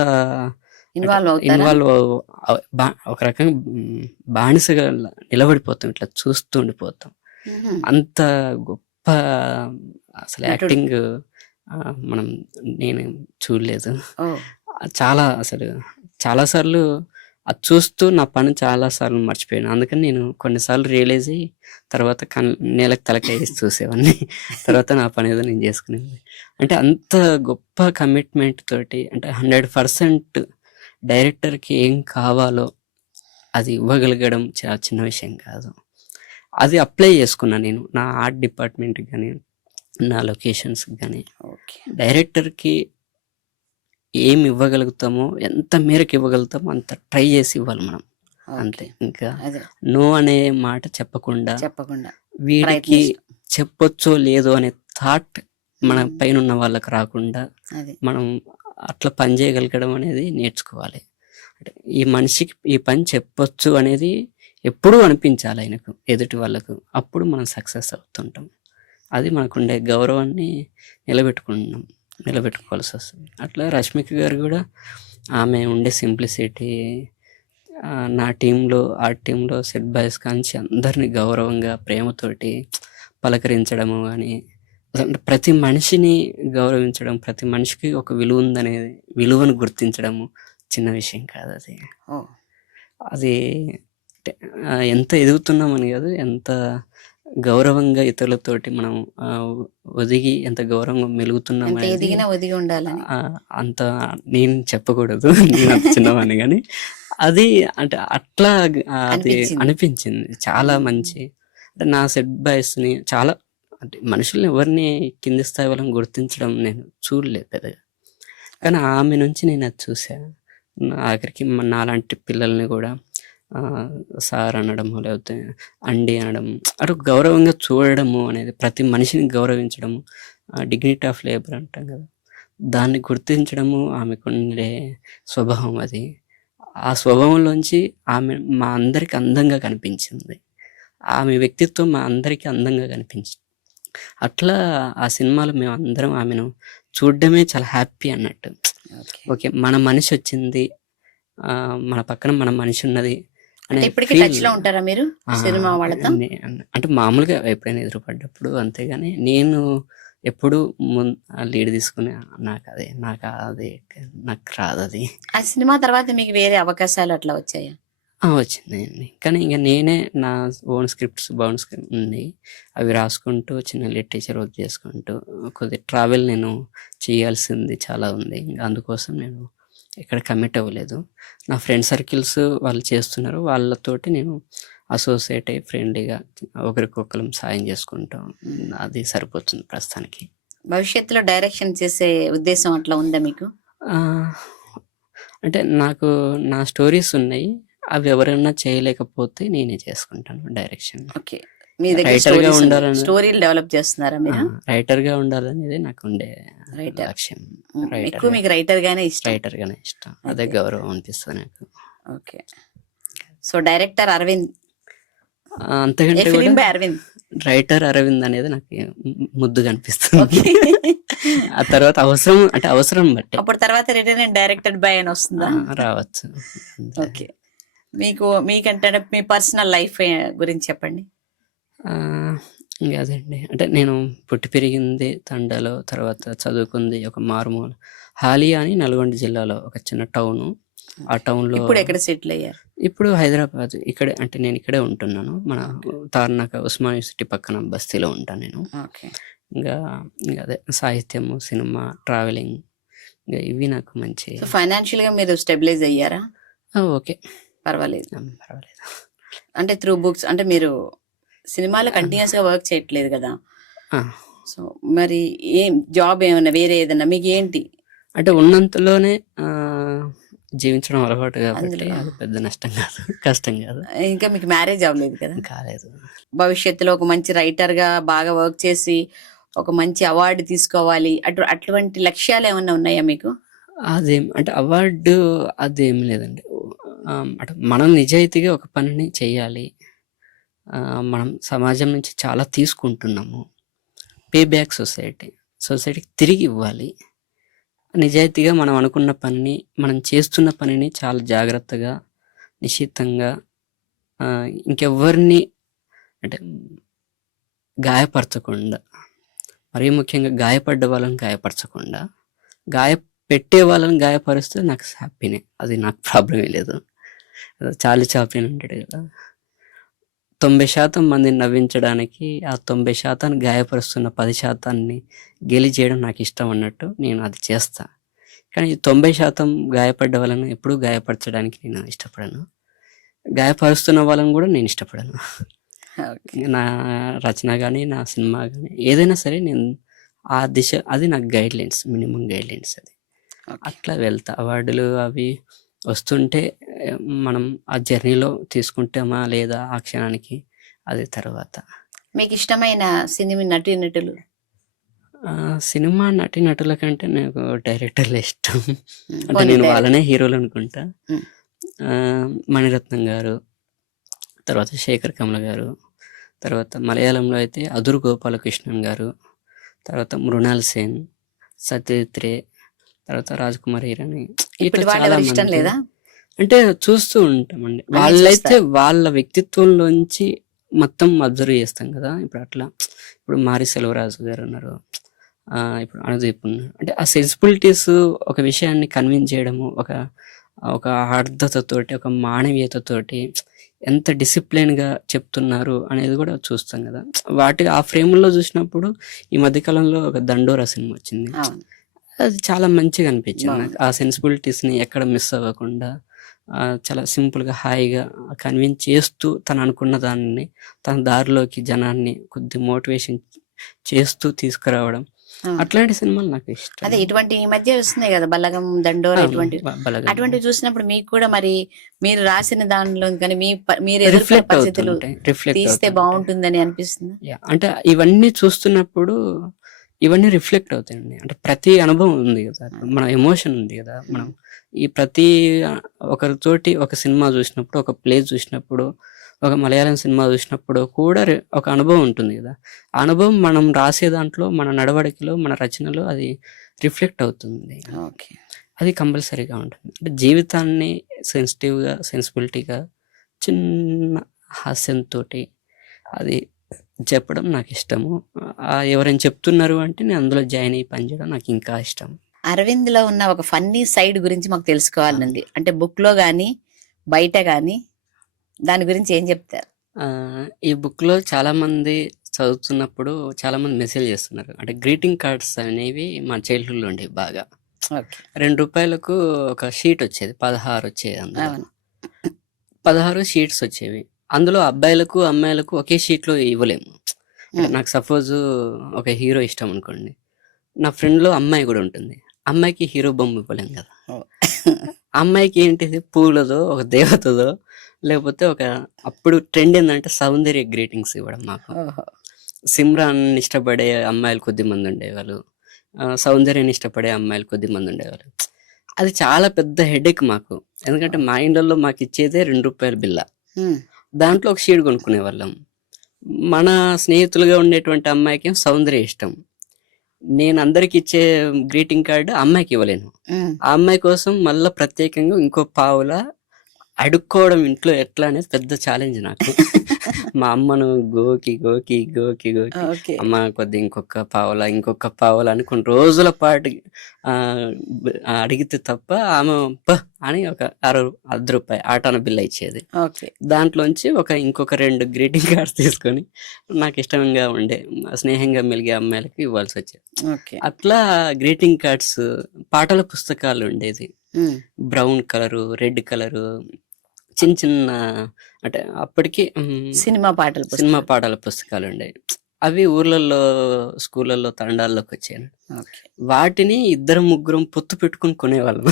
ఇన్వాల్వ్ ఒక రకంగా బానిసగా నిలబడిపోతాం, ఇట్లా చూస్తూ ఉండిపోతాం. అంత గొప్ప అసలు యాక్టింగ్ నేను చూడలేదు. చాలాసార్లు అది చూస్తూ నా పని చాలాసార్లు మర్చిపోయాను. అందుకని నేను కొన్నిసార్లు రియలైజ్ అయ్యి తర్వాత నేలకు తలకాయ చూసేవాడిని. తర్వాత నా పని ఏదో నేను చేసుకునేది. అంటే అంత గొప్ప కమిట్మెంట్ తోటి, అంటే 100% డైరెక్టర్కి ఏం కావాలో అది ఇవ్వగలగడం చాలా చిన్న విషయం కాదు. అది అప్లై చేసుకున్నాను నేను నా ఆర్ట్ డిపార్ట్మెంట్కి కానీ, నా లొకేషన్స్కి కానీ. డైరెక్టర్కి ఏమి ఇవ్వగలుగుతామో, ఎంత మేరకు ఇవ్వగలుగుతామో అంత ట్రై చేసి ఇవ్వాలి మనం, అంతే. ఇంకా నో అనే మాట చెప్పకుండా వీడికి చెప్పొచ్చో లేదో అనే థాట్ మన పైన ఉన్న వాళ్ళకి రాకుండా మనం అట్లా పని చేయగలగడం అనేది నేర్చుకోవాలి. అంటే ఈ మనిషికి ఈ పని చెప్పొచ్చు అనేది ఎప్పుడూ అనిపించాలి ఆయనకు, ఎదుటి వాళ్ళకు. అప్పుడు మనం సక్సెస్ అవుతుంటాం. అది మనకుండే గౌరవాన్ని నిలబెట్టుకోవాల్సి వస్తుంది. అట్లా రష్మిక గారు కూడా ఆమె ఉండే సింప్లిసిటీ, నా టీంలో ఆర్ట్ టీంలో సెట్ బాయ్స్ కాంచి అందరినీ గౌరవంగా ప్రేమతోటి పలకరించడము కానీ, అంటే ప్రతి మనిషిని గౌరవించడం, ప్రతి మనిషికి ఒక విలువ ఉందనేది, విలువను గుర్తించడము చిన్న విషయం కాదు. అది ఎంత ఎదుగుతున్నామని కాదు, ఎంత గౌరవంగా ఇతరులతోటి మనం ఒదిగి ఎంత గౌరవంగా మెలుగుతున్నాం అంత నేను చెప్పకూడదు, నేను అంత చిన్నవాడిని. కానీ అది అంటే అట్లా అది అనిపించింది. చాలా మంచి అంటే నా సెట్ బాయ్స్ని చాలా, అంటే మనుషుల్ని ఎవరిని కింది స్థాయి వాళ్ళని గుర్తించడం నేను చూడలేదు పెద్దగా, కానీ ఆమె నుంచి నేను అది చూసాను. ఆఖరికి నాలాంటి పిల్లల్ని కూడా సార్ అనడము, లేకపోతే అండి అనడం, అటు గౌరవంగా చూడడము అనేది, ప్రతి మనిషిని గౌరవించడము, డిగ్నిటీ ఆఫ్ లేబర్ అంటాం కదా, దాన్ని గుర్తించడము ఆమెకుండే స్వభావం అది. ఆ స్వభావంలోంచి ఆమె మా అందరికి అందంగా కనిపించింది. ఆమె వ్యక్తిత్వం మా అందరికీ అందంగా కనిపించింది. అట్లా ఆ సినిమాలో మేము అందరం ఆమెను చూడడమే చాలా హ్యాపీ అన్నట్టు. ఓకే, మన మనిషి వచ్చింది, మన పక్కన మన మనిషి ఉన్నది అంటే ఇప్పటికీ టచ్ లో ఉంటారా మీరు సినిమా వాళ్ళతో? అంటే మామూలుగా ఎప్పుడైనా ఎదురుపడ్డప్పుడు, అంతేగాని నేను ఎప్పుడు లీడ్ తీసుకునే నాకు రాదు అది. ఆ సినిమా తర్వాత మీకు వేరే అవకాశాలు అట్లా వచ్చాయా? వచ్చినాయండి, కానీ ఇంకా నేనే నా ఓన్ స్క్రిప్ట్స్ ఉన్నాయి, అవి రాసుకుంటూ చిన్న లిటరేచర్ వర్క్ చేసుకుంటూ కొద్దిగా ట్రావెల్ నేను చేయాల్సింది చాలా ఉంది. ఇంకా అందుకోసం నేను ఎక్కడ కమిట్ అవ్వలేదు. నా ఫ్రెండ్ సర్కిల్స్ వాళ్ళు చేస్తున్నారు, వాళ్ళతోటి నేను అసోసియేట్ అయ్యి ఫ్రెండ్లీగా ఒకరికొకరు సాయం చేసుకుంటాం, అది సరిపోతుంది ప్రస్తుతానికి. భవిష్యత్తులో డైరెక్షన్ చేసే ఉద్దేశం అట్లా ఉందా మీకు? అంటే నాకు నా స్టోరీస్ ఉన్నాయి, అవి ఎవరైనా చేయలేకపోతే నేనే చేసుకుంటాను డైరెక్షన్. ఓకే, మీ దగ్గర రైటర్ గా ఉండాలని, స్టోరీలు డెవలప్ చేస్తున్నారా మీరు? రైటర్ గా ఉండాలనేది నాకు ఉండే రైటర్ లక్ష్యం. ఎక్కువ మీకు రైటర్ గానే ఇష్టం? రైటర్ గానే ఇష్టం, అదే గౌరవం అనిపిస్తుంది నాకు. ఓకే, సో డైరెక్టర్ అరవింద్, అంతకంటే ఫిలిం బై కూడా అరవింద్, రైటర్ అరవింద్ అనేది నాకు ముద్దుగా అనిపిస్తుంది. ఆ తర్వాత అవసరం బట్టి అప్పుడు తర్వాత రిటర్న్ అండ్ డైరెక్టెడ్ బై అని వస్తుందా? రావచ్చు. ఓకే, మీకంటే మీ పర్సనల్ లైఫ్ గురించి చెప్పండి. ఇంకా అదండి, అంటే నేను పుట్టి పెరిగింది తండాలో, తర్వాత చదువుకుంది ఒక మారుమూల హాలియా అని నల్గొండ జిల్లాలో ఒక చిన్న టౌను. ఆ టౌన్లో ఇప్పుడు ఎక్కడ సెటిల్ అయ్యారు? ఇప్పుడు హైదరాబాద్, ఇక్కడే, అంటే నేను ఇక్కడే ఉంటున్నాను, మన తార్నాక ఉస్మాన్ యూనివర్సిటీ పక్కన బస్తీలో ఉంటాను నేను. ఇంకా అదే సాహిత్యము, సినిమా, ట్రావెలింగ్, ఇంకా ఇవి నాకు మంచి. ఫైనాన్షియల్ గా మీరు స్టెబిలైజ్ అయ్యారా? ఓకే, పర్వాలేదు. అంటే త్రూ బుక్స్, అంటే మీరు సినిమాలో కంటిన్యూస్ గా వర్క్ చేయట్లేదు కదా, సో మరి ఏం జాబ్ ఏమన్నా వేరే ఏదన్నా మీకు ఏంటి? అంటే ఉన్నంతలోనే జీవించడం అలవాటు కాబట్టి అది పెద్ద నష్టం కాదు, కష్టం కాదు. ఇంకా మీకు మ్యారేజ్ అవ్వలేదు కదా? కాలేదు. భవిష్యత్తులో ఒక మంచి రైటర్ గా బాగా వర్క్ చేసి ఒక మంచి అవార్డు తీసుకోవాలి, అటువంటి లక్ష్యాలు ఏమన్నా ఉన్నాయా మీకు? అంటే అవార్డు అదేం లేదండి. అంటే మనం నిజాయితీగా ఒక పనిని చేయాలి. మనం సమాజం నుంచి చాలా తీసుకుంటున్నాము, పే బ్యాక్ సొసైటీకి తిరిగి ఇవ్వాలి. నిజాయితీగా మనం అనుకున్న పనిని, మనం చేస్తున్న పనిని చాలా జాగ్రత్తగా, నిశ్చితంగా, ఇంకెవ్వరిని అంటే గాయపరచకుండా, మరీ ముఖ్యంగా గాయపడ్డ వాళ్ళని గాయపరచకుండా, పెట్టే వాళ్ళని గాయపరిస్తే నాకు హ్యాపీనే, అది నాకు ప్రాబ్లమే లేదు. చార్లీ చాప్లిన్ అంటాడు కదా, 90% మందిని నవ్వించడానికి ఆ 90% గాయపరుస్తున్న 10% గెలిచేయడం నాకు ఇష్టం అన్నట్టు నేను అది చేస్తా. కానీ 90% గాయపడ్డ వాళ్ళని ఎప్పుడూ గాయపరచడానికి నేను ఇష్టపడను, గాయపరుస్తున్న వాళ్ళని కూడా నేను ఇష్టపడను. నా రచన కానీ, నా సినిమా కానీ, ఏదైనా సరే నేను ఆ దిశ, అది నాకు గైడ్లైన్స్, మినిమం గైడ్లైన్స్, అది అట్లా వెళ్తా. అవార్డులు అవి వస్తుంటే మనం ఆ జర్నీలో తీసుకుంటామా లేదా ఆ క్షణానికి, అది తర్వాత. మీకు ఇష్టమైన సినిమా నటీనటులు? సినిమా నటీనటుల కంటే నాకు డైరెక్టర్లు ఇష్టం. అంటే నేను వాళ్ళనే హీరోలు అనుకుంటా. మణిరత్నం గారు, తర్వాత శేఖర్ కమల గారు, తర్వాత మలయాళంలో అయితే అదుర్ గోపాలకృష్ణన్ గారు, తర్వాత మృణాల్ సేన్, సత్యజిత్ రే, తర్వాత రాజ్ కుమార్ హిరాని. ఇష్టం లేదా? అంటే చూస్తూ ఉంటామండి, వాళ్ళైతే వాళ్ళ వ్యక్తిత్వంలోంచి మొత్తం అబ్జర్వ్ చేస్తాం కదా. ఇప్పుడు అట్లా, ఇప్పుడు మారి సెల్వరాజు గారు ఉన్నారు, ఇప్పుడు అనుదీప్ ఉన్నారు. అంటే ఆ సెన్సిబిలిటీస్, ఒక విషయాన్ని కన్విన్స్ చేయడము, ఒక ఆర్ద్రతతోటి, ఒక మానవీయతతోటి ఎంత డిసిప్లిన్గా చెప్తున్నారు అనేది కూడా చూస్తాం కదా. ఆ ఫ్రేమ్లో చూసినప్పుడు ఈ మధ్యకాలంలో ఒక దండోరా సినిమా వచ్చింది, అది చాలా మంచిగా అనిపించింది నాకు. ఆ సెన్సిబిలిటీస్ని ఎక్కడ మిస్ అవ్వకుండా చాలా సింపుల్గా హాయిగా కన్విన్స్ చేస్తూ తను అనుకున్న దాన్ని తన దారిలోకి జనాన్ని కొద్ది మోటివేషన్ చేస్తూ తీసుకురావడం, ఆ. అట్లాంటి సినిమాలు నాకు ఇష్టం. అదే ఇటువంటి ఈ మధ్య వస్తున్నాయి కదా బలగం దండోర ఇటువంటి బలగా అటువంటివి చూసినప్పుడు మీకు కూడా మరి మీరు రాసిన దానిలో కానీ మీరు ఎదుర్కొన్న రిఫ్లెక్ట్ పరిస్థితులు అవుతుంటాయి, రిఫ్లెక్ట్ తీస్తే అవుతుంటాయి. బాగుంటుందని అనిపిస్తుంది. అంటే ఇవన్నీ చూస్తున్నప్పుడు ఇవన్నీ రిఫ్లెక్ట్ అవుతాయండి. అంటే ప్రతి అనుభవం ఉంది కదా, మన ఎమోషన్ ఉంది కదా, మనం ఈ ప్రతి ఒకరితోటి ఒక సినిమా చూసినప్పుడు, ఒక ప్లే చూసినప్పుడు, ఒక మలయాళం సినిమా చూసినప్పుడు కూడా ఒక అనుభవం ఉంటుంది కదా. ఆ అనుభవం మనం రాసే దాంట్లో, మన నడవడికలో, మన రచనలో అది రిఫ్లెక్ట్ అవుతుంది. ఓకే. అది కంపల్సరీగా ఉంటుంది. అంటే జీవితాన్ని సెన్సిటివ్గా, సెన్సిబిలిటీగా, చిన్న హాస్యంతో అది చెప్పడం నాకు ఇష్టము. ఎవరైనా చెప్తున్నారు అంటే నేను అందులో జాయిన్ అయ్యి పనిచేయడం నాకు ఇంకా ఇష్టం. అరవింద్ లో ఉన్న ఒక ఫన్నీ సైడ్ గురించి మాకు తెలుసుకోవాలనుంది. అంటే బుక్ లో గానీ బయట గానీ దాని గురించి ఏం చెప్తారు? ఈ బుక్లో చాలామంది చదువుతున్నప్పుడు చాలామంది మెసేజ్ చేస్తున్నారు. అంటే గ్రీటింగ్ కార్డ్స్ అనేవి మా చైల్డ్హుడ్లో ఉండేవి బాగా. ఓకే. ₹2కు ఒక షీట్ వచ్చేది, 16 వచ్చేది. అందులో అవును. 16 షీట్స్ వచ్చేవి. అందులో అబ్బాయిలకు అమ్మాయిలకు ఒకే షీట్లో ఇవ్వలేము. అంటే నాకు సపోజ్ ఒక హీరో ఇష్టం అనుకోండి, నా ఫ్రెండ్లో అమ్మాయి కూడా ఉంటుంది, అమ్మాయికి హీరో బొమ్మ ఇవ్వలేం కదా. అమ్మాయికి ఏంటిది, పూలదో ఒక దేవతదో, లేకపోతే ఒక అప్పుడు ట్రెండ్ ఏంటంటే సౌందర్య గ్రీటింగ్స్ ఇవ్వడం. మాకు సిమ్రాన్ ఇష్టపడే అమ్మాయిలు కొద్ది మంది ఉండేవాళ్ళు, సౌందర్యాన్ని ఇష్టపడే అమ్మాయిలు కొద్ది మంది ఉండేవాళ్ళు. అది చాలా పెద్ద హెడేక్ మాకు. ఎందుకంటే మా ఇండ్లలో మాకు ఇచ్చేదే ₹2 బిల్ల, దాంట్లో ఒక షీట్ కొనుక్కునే వాళ్ళం. మన స్నేహితులుగా ఉండేటువంటి అమ్మాయికి సౌందర్య ఇష్టం, నేను అందరికి ఇచ్చే గ్రీటింగ్ కార్డు అమ్మాయికి ఇవ్వలేను. ఆ అమ్మాయి కోసం మళ్ళీ ప్రత్యేకంగా ఇంకో పావులా అడుక్కోవడం ఇంట్లో ఎట్లా అనేది పెద్ద ఛాలెంజ్ నాకు. మా అమ్మను గోకి గోకి గోకి గోకి ఓకే. అమ్మ కొద్ది ఇంకొక పావులా అని కొన్ని రోజుల పాటు అడిగితే తప్ప ఆమె అని ఒక ₹10 ఆటాన బిల్ల ఇచ్చేది. ఓకే. దాంట్లోంచి ఇంకొక 2 గ్రీటింగ్ కార్డ్స్ తీసుకొని నాకు ఇష్టంగా ఉండే స్నేహంగా మెలిగే అమ్మాయిలకి ఇవ్వాల్సి వచ్చేది. ఓకే. అట్లా గ్రీటింగ్ కార్డ్స్, పాటల పుస్తకాలు ఉండేది, బ్రౌన్ కలరు, రెడ్ కలరు, చిన్న చిన్న, అంటే అప్పటికి సినిమా పాటల పుస్తకాలు ఉండేవి. అవి ఊర్లలో, స్కూళ్ళల్లో, తండాల్లోకి వచ్చాయి. ఓకే. వాటిని 2-3 పొత్తు పెట్టుకుని కొనేవాళ్ళం.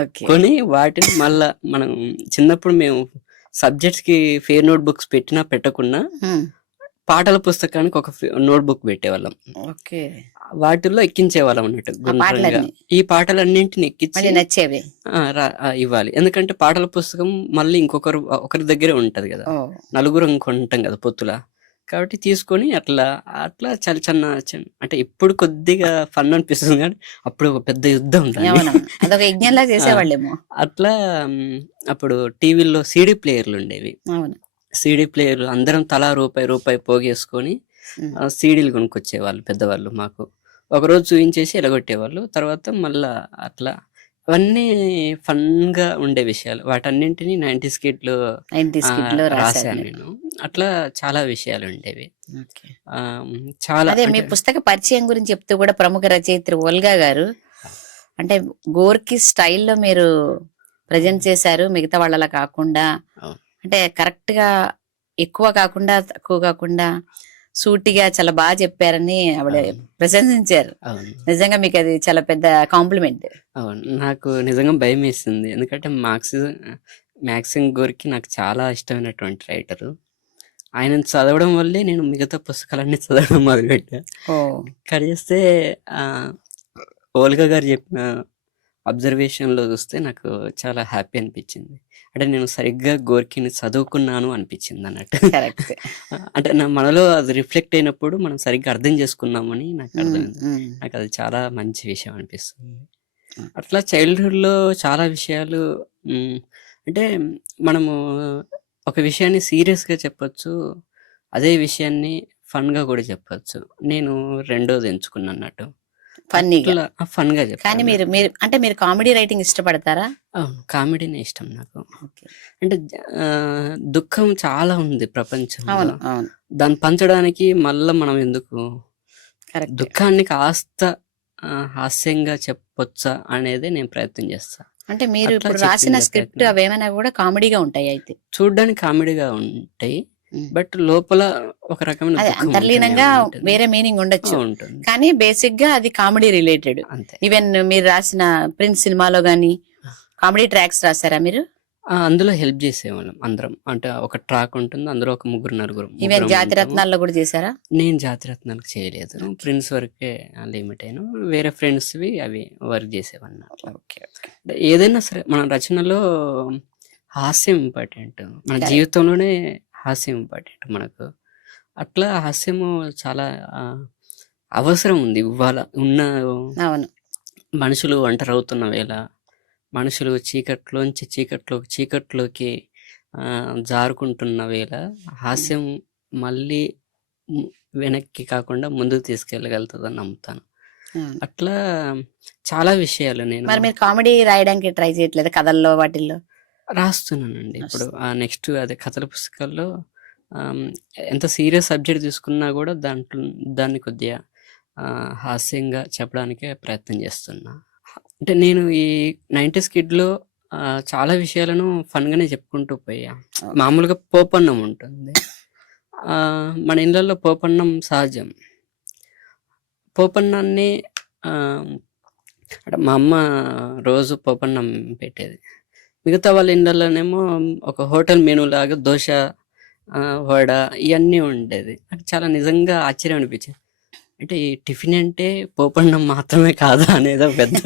ఓకే. కొని వాటిని మళ్ళా మనం చిన్నప్పుడు మేము సబ్జెక్ట్స్ కి ఫేర్ నోట్ బుక్స్ పెట్టినా పెట్టకున్నా పాటల పుస్తకానికి ఒక నోట్ బుక్ పెట్టేవాళ్ళం. ఓకే. వాటిల్లో ఎక్కించేవాళ్ళం అన్నట్టు గుండ్రంగా. ఈ పాటలన్నింటిని ఎక్కించి నచ్చేవి ఇవ్వాలి. ఎందుకంటే పాటల పుస్తకం మళ్ళీ ఒకరి దగ్గరే ఉంటది కదా, నలుగురు కొంటాం కదా పొత్తులా. కాబట్టి తీసుకొని అట్లా చాలా చిన్న అంటే ఇప్పుడు కొద్దిగా ఫన్ అనిపిస్తుంది, కానీ అప్పుడు ఒక పెద్ద యుద్ధం అదొక యజ్ఞంలా చేసేవాళ్ళేమో. అట్లా అప్పుడు టీవీల్లో CD ప్లేయర్లు ఉండేవి. CD ప్లేయర్లు అందరం తలా రూపాయి పోగేసుకొని సీడీలు కొనుక్కొచ్చేవాళ్ళు పెద్దవాళ్ళు. మాకు ఒకరోజు చూపించేసి ఎలగొట్టేవాళ్ళు. తర్వాత మళ్ళా అట్లా అవన్నీ ఫన్ గా ఉండే విషయాలు. వాటన్నింటినీ 90s కిడ్లో రాశాను నేను. అట్లా చాలా విషయాలు ఉండేవి. చాలా మీ పుస్తక పరిచయం గురించి చెప్తూ కూడా ప్రముఖ రచయిత్రి ఓల్గా గారు అంటే గోర్కి స్టైల్లో మీరు ప్రజెంట్ చేశారు, మిగతా వాళ్ళలా కాకుండా. అంటే కరెక్ట్ గా ఎక్కువ కాకుండా తక్కువ కాకుండా సూటిగా చాలా బాగా చెప్పారని ఆవిడ ప్రశంసించారు. నిజంగా మీకు అది చాలా పెద్ద కాంప్లిమెంట్. అవును, నాకు నిజంగా భయం వేసింది. ఎందుకంటే మ్యాక్సిమ్ గోర్కి నాకు చాలా ఇష్టమైనటువంటి రైటరు. ఆయన చదవడం వల్లే నేను మిగతా పుస్తకాలన్నీ చదవడం మొదలుపెట్టా. ఇక్కడ చేస్తే ఓల్గా గారు చెప్పిన అబ్జర్వేషన్లో చూస్తే నాకు చాలా హ్యాపీ అనిపించింది. అంటే నేను సరిగ్గా గోర్కిని చదువుకున్నాను అనిపించింది అన్నట్టు. అంటే మనలో అది రిఫ్లెక్ట్ అయినప్పుడు మనం సరిగ్గా అర్థం చేసుకున్నామని నాకు అర్థమైంది. నాకు అది చాలా మంచి విషయం అనిపిస్తుంది. అట్లా చైల్డ్హుడ్లో చాలా విషయాలు, అంటే మనము ఒక విషయాన్ని సీరియస్గా చెప్పొచ్చు, అదే విషయాన్ని ఫన్గా కూడా చెప్పొచ్చు. నేను రెండోది ఎంచుకున్నా అన్నట్టు, ఫన్ గా చెప్పాను. కానీ మీరు కామెడీ రైటింగ్ ఇష్టపడతారా? కామెడీనే ఇష్టం నాకు. అంటే దుఃఖం చాలా ఉంది ప్రపంచంలో, దాన్ని పంచడానికి మళ్ళా మనం ఎందుకు దుఃఖాన్ని కాస్త హాస్యంగా చెప్పొచ్చా అనేది నేను ప్రయత్నం చేస్తా. అంటే మీరు అట్లా ఇప్పుడు చెప్పింది రాసిన ఆ స్క్రిప్ట్ ప్రయత్నం. అవేమైనా కూడా కామెడీగా ఉంటాయి అయితే. చూడ్డానికి కామెడీగా ఉంటాయి. ఉమ్. బట్ లోపల ఒక రకమైన అదే దుఃఖం అంతర్లీనంగా ఉంటుంది. వేరే మీనింగ్ ఉండొచ్చు, ఉంటుంది. కానీ బేసిక్ గా అది కామెడీ రిలేటెడ్. అంతే. ఈవెన్ మీరు రాసిన ప్రిన్స్ సినిమాలో గానీ కామెడీ ట్రాక్స్ రాసారా మీరు? అందులో హెల్ప్ చేసేవాళ్ళం అందరం. అంటే ఒక ట్రాక్ ఉంటుంది, అందులో ఒక నలుగురు ఈవెన్ ఉంటాము. జాతిరత్నాల్లో కూడా చేశారా? నేను జాతిరత్నాలకు చేయలేదు, ప్రిన్స్ వరకే లిమిట్ అయినా. వేరే ఫ్రెండ్స్వి అవి వర్క్ చేసేవన్నా. ఓకే. ఏదైనా సరే మన రచనలో హాస్యం ఇంపార్టెంట్, మన Correct. జీవితంలోనే హాస్యం ఇంపార్టెంట్ మనకు. అట్లా హాస్యము చాలా అవసరం ఉంది ఇవాళ ఉన్న అవును. మనుషులు ఒంటరవుతున్న వేళ, మనుషులు చీకట్లోకి జారుకుంటున్న వేళ హాస్యం మళ్ళీ వెనక్కి కాకుండా ముందుకు తీసుకెళ్ళగలుగుతుందని నమ్ముతాను. అవును. అట్లా చాలా విషయాలు నేను మరి మీరు కామెడీ రాయడానికి ట్రై చేయట్లేదు కథల్లో వాటిల్లో? రాస్తున్నానండి ఇప్పుడు. నెక్స్ట్ అదే కథల పుస్తకాల్లో ఎంత సీరియస్ సబ్జెక్ట్ తీసుకున్నా కూడా దాన్ని కొద్దిగా హాస్యంగా చెప్పడానికే ప్రయత్నం చేస్తున్నా. అంటే నేను ఈ 90s కిడ్లో చాలా విషయాలను ఫన్గానే చెప్పుకుంటూ పోయా. మామూలుగా పోపన్నం ఉంటుంది, మన ఇళ్ళల్లో పోపన్నం సహజం. పోపన్నాన్ని అంటే మా అమ్మ రోజు పోపన్నం పెట్టేది. మిగతా వాళ్ళ ఇళ్ళల్లోనేమో ఒక హోటల్ మెనూ లాగా దోశ, వడ ఇవన్నీ ఉండేది. నాకు చాలా నిజంగా ఆశ్చర్యం అనిపించింది. అంటే ఈ టిఫిన్ అంటే పోపన్నం మాత్రమే కాదా అనేది పెద్ద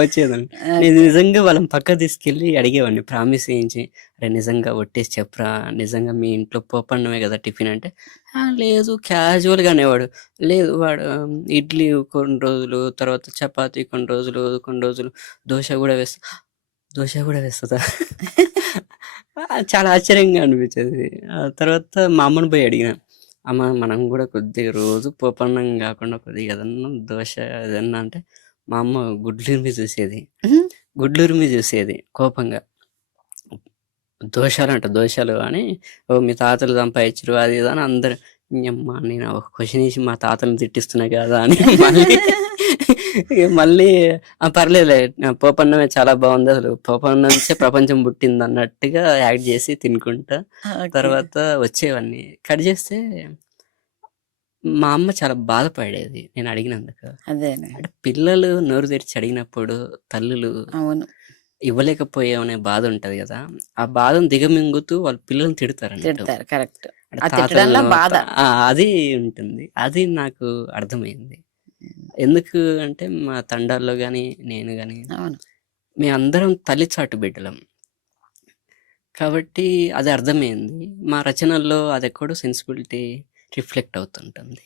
వచ్చేదండి. నేను నిజంగా వాళ్ళని పక్క తీసుకెళ్ళి అడిగేవాడిని, ప్రామిస్ చేయించి, అరే నిజంగా ఒట్టేసి చెప్పరా, నిజంగా మీ ఇంట్లో పోపన్నమే కదా టిఫిన్ అంటే, లేదు క్యాజువల్గా అనేవాడు. లేదు వాడు ఇడ్లీ కొన్ని రోజులు, తర్వాత చపాతీ కొన్ని రోజులు దోశ కూడా వేస్తుందా చాలా ఆశ్చర్యంగా అనిపించేది. ఆ తర్వాత మా అమ్మని పోయి అడిగిన, అమ్మ మనం కూడా కొద్దిగా రోజు పోపన్నం కాకుండా కొద్దిగా ఏదన్నా దోశ ఏదన్నా అంటే, మా అమ్మ గుడ్లూరిమి చూసేది కోపంగా. దోశలు అని, ఓ మీ తాతలు సంపాదించరు అది ఇది అని అందరు. అమ్మ నేను ఒక క్వశ్చన్ వేసి మా తాతలను తిట్టిస్తున్నా కదా అని మళ్ళీ పర్లేదులే పోపన్నమే చాలా బాగుంది, అసలు పోపన్నం నుంచే ప్రపంచం పుట్టింది అన్నట్టుగా యాక్ట్ చేసి తినుకుంటా తర్వాత వచ్చేవన్నీ. కట్ చేస్తే మా అమ్మ చాలా బాధపడేది నేను అడిగినందుకు. అదే అంటే పిల్లలు నోరు తెరిచి అడిగినప్పుడు తల్లులు అవును ఇవ్వలేకపోయామనే బాధ ఉంటది కదా, ఆ బాధను దిగమింగుతూ వాళ్ళ పిల్లల్ని తిడతారు. కరెక్ట్. అది ఉంటుంది. అది నాకు అర్థమైంది. ఎందుకు అంటే మా తండాల్లో గాని నేను గాని మేము అందరం తల్లి చాటు బిడ్డలం కాబట్టి అది అర్థమైంది. మా రచనల్లో అది ఎక్కడో సెన్సిబిలిటీ రిఫ్లెక్ట్ అవుతుంటుంది.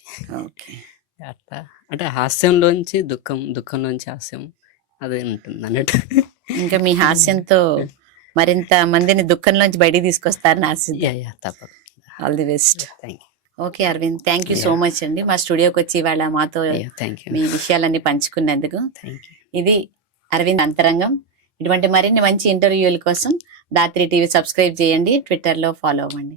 అట్లా అంటే హాస్యంలోంచి దుఃఖంలోంచి హాస్యం అదే ఉంటుంది అన్నట్టు. ఇంకా మీ హాస్యంతో మరింత మందిని దుఃఖంలోంచి బయటికి తీసుకొస్తారని ఆశిద్దాం. తప్పదు. All the best. Thank you. Okay Arvind, thank you so much అండి మా స్టూడియోకి వచ్చి ఇవాళ మాతో మీ విషయాలన్నీ పంచుకున్నందుకు. ఇది అరవింద్ అంతరంగం. ఇటువంటి మరిన్ని మంచి ఇంటర్వ్యూల కోసం దాత్రి టీవీ సబ్స్క్రైబ్ చేయండి, ట్విట్టర్లో ఫాలో అవ్వండి.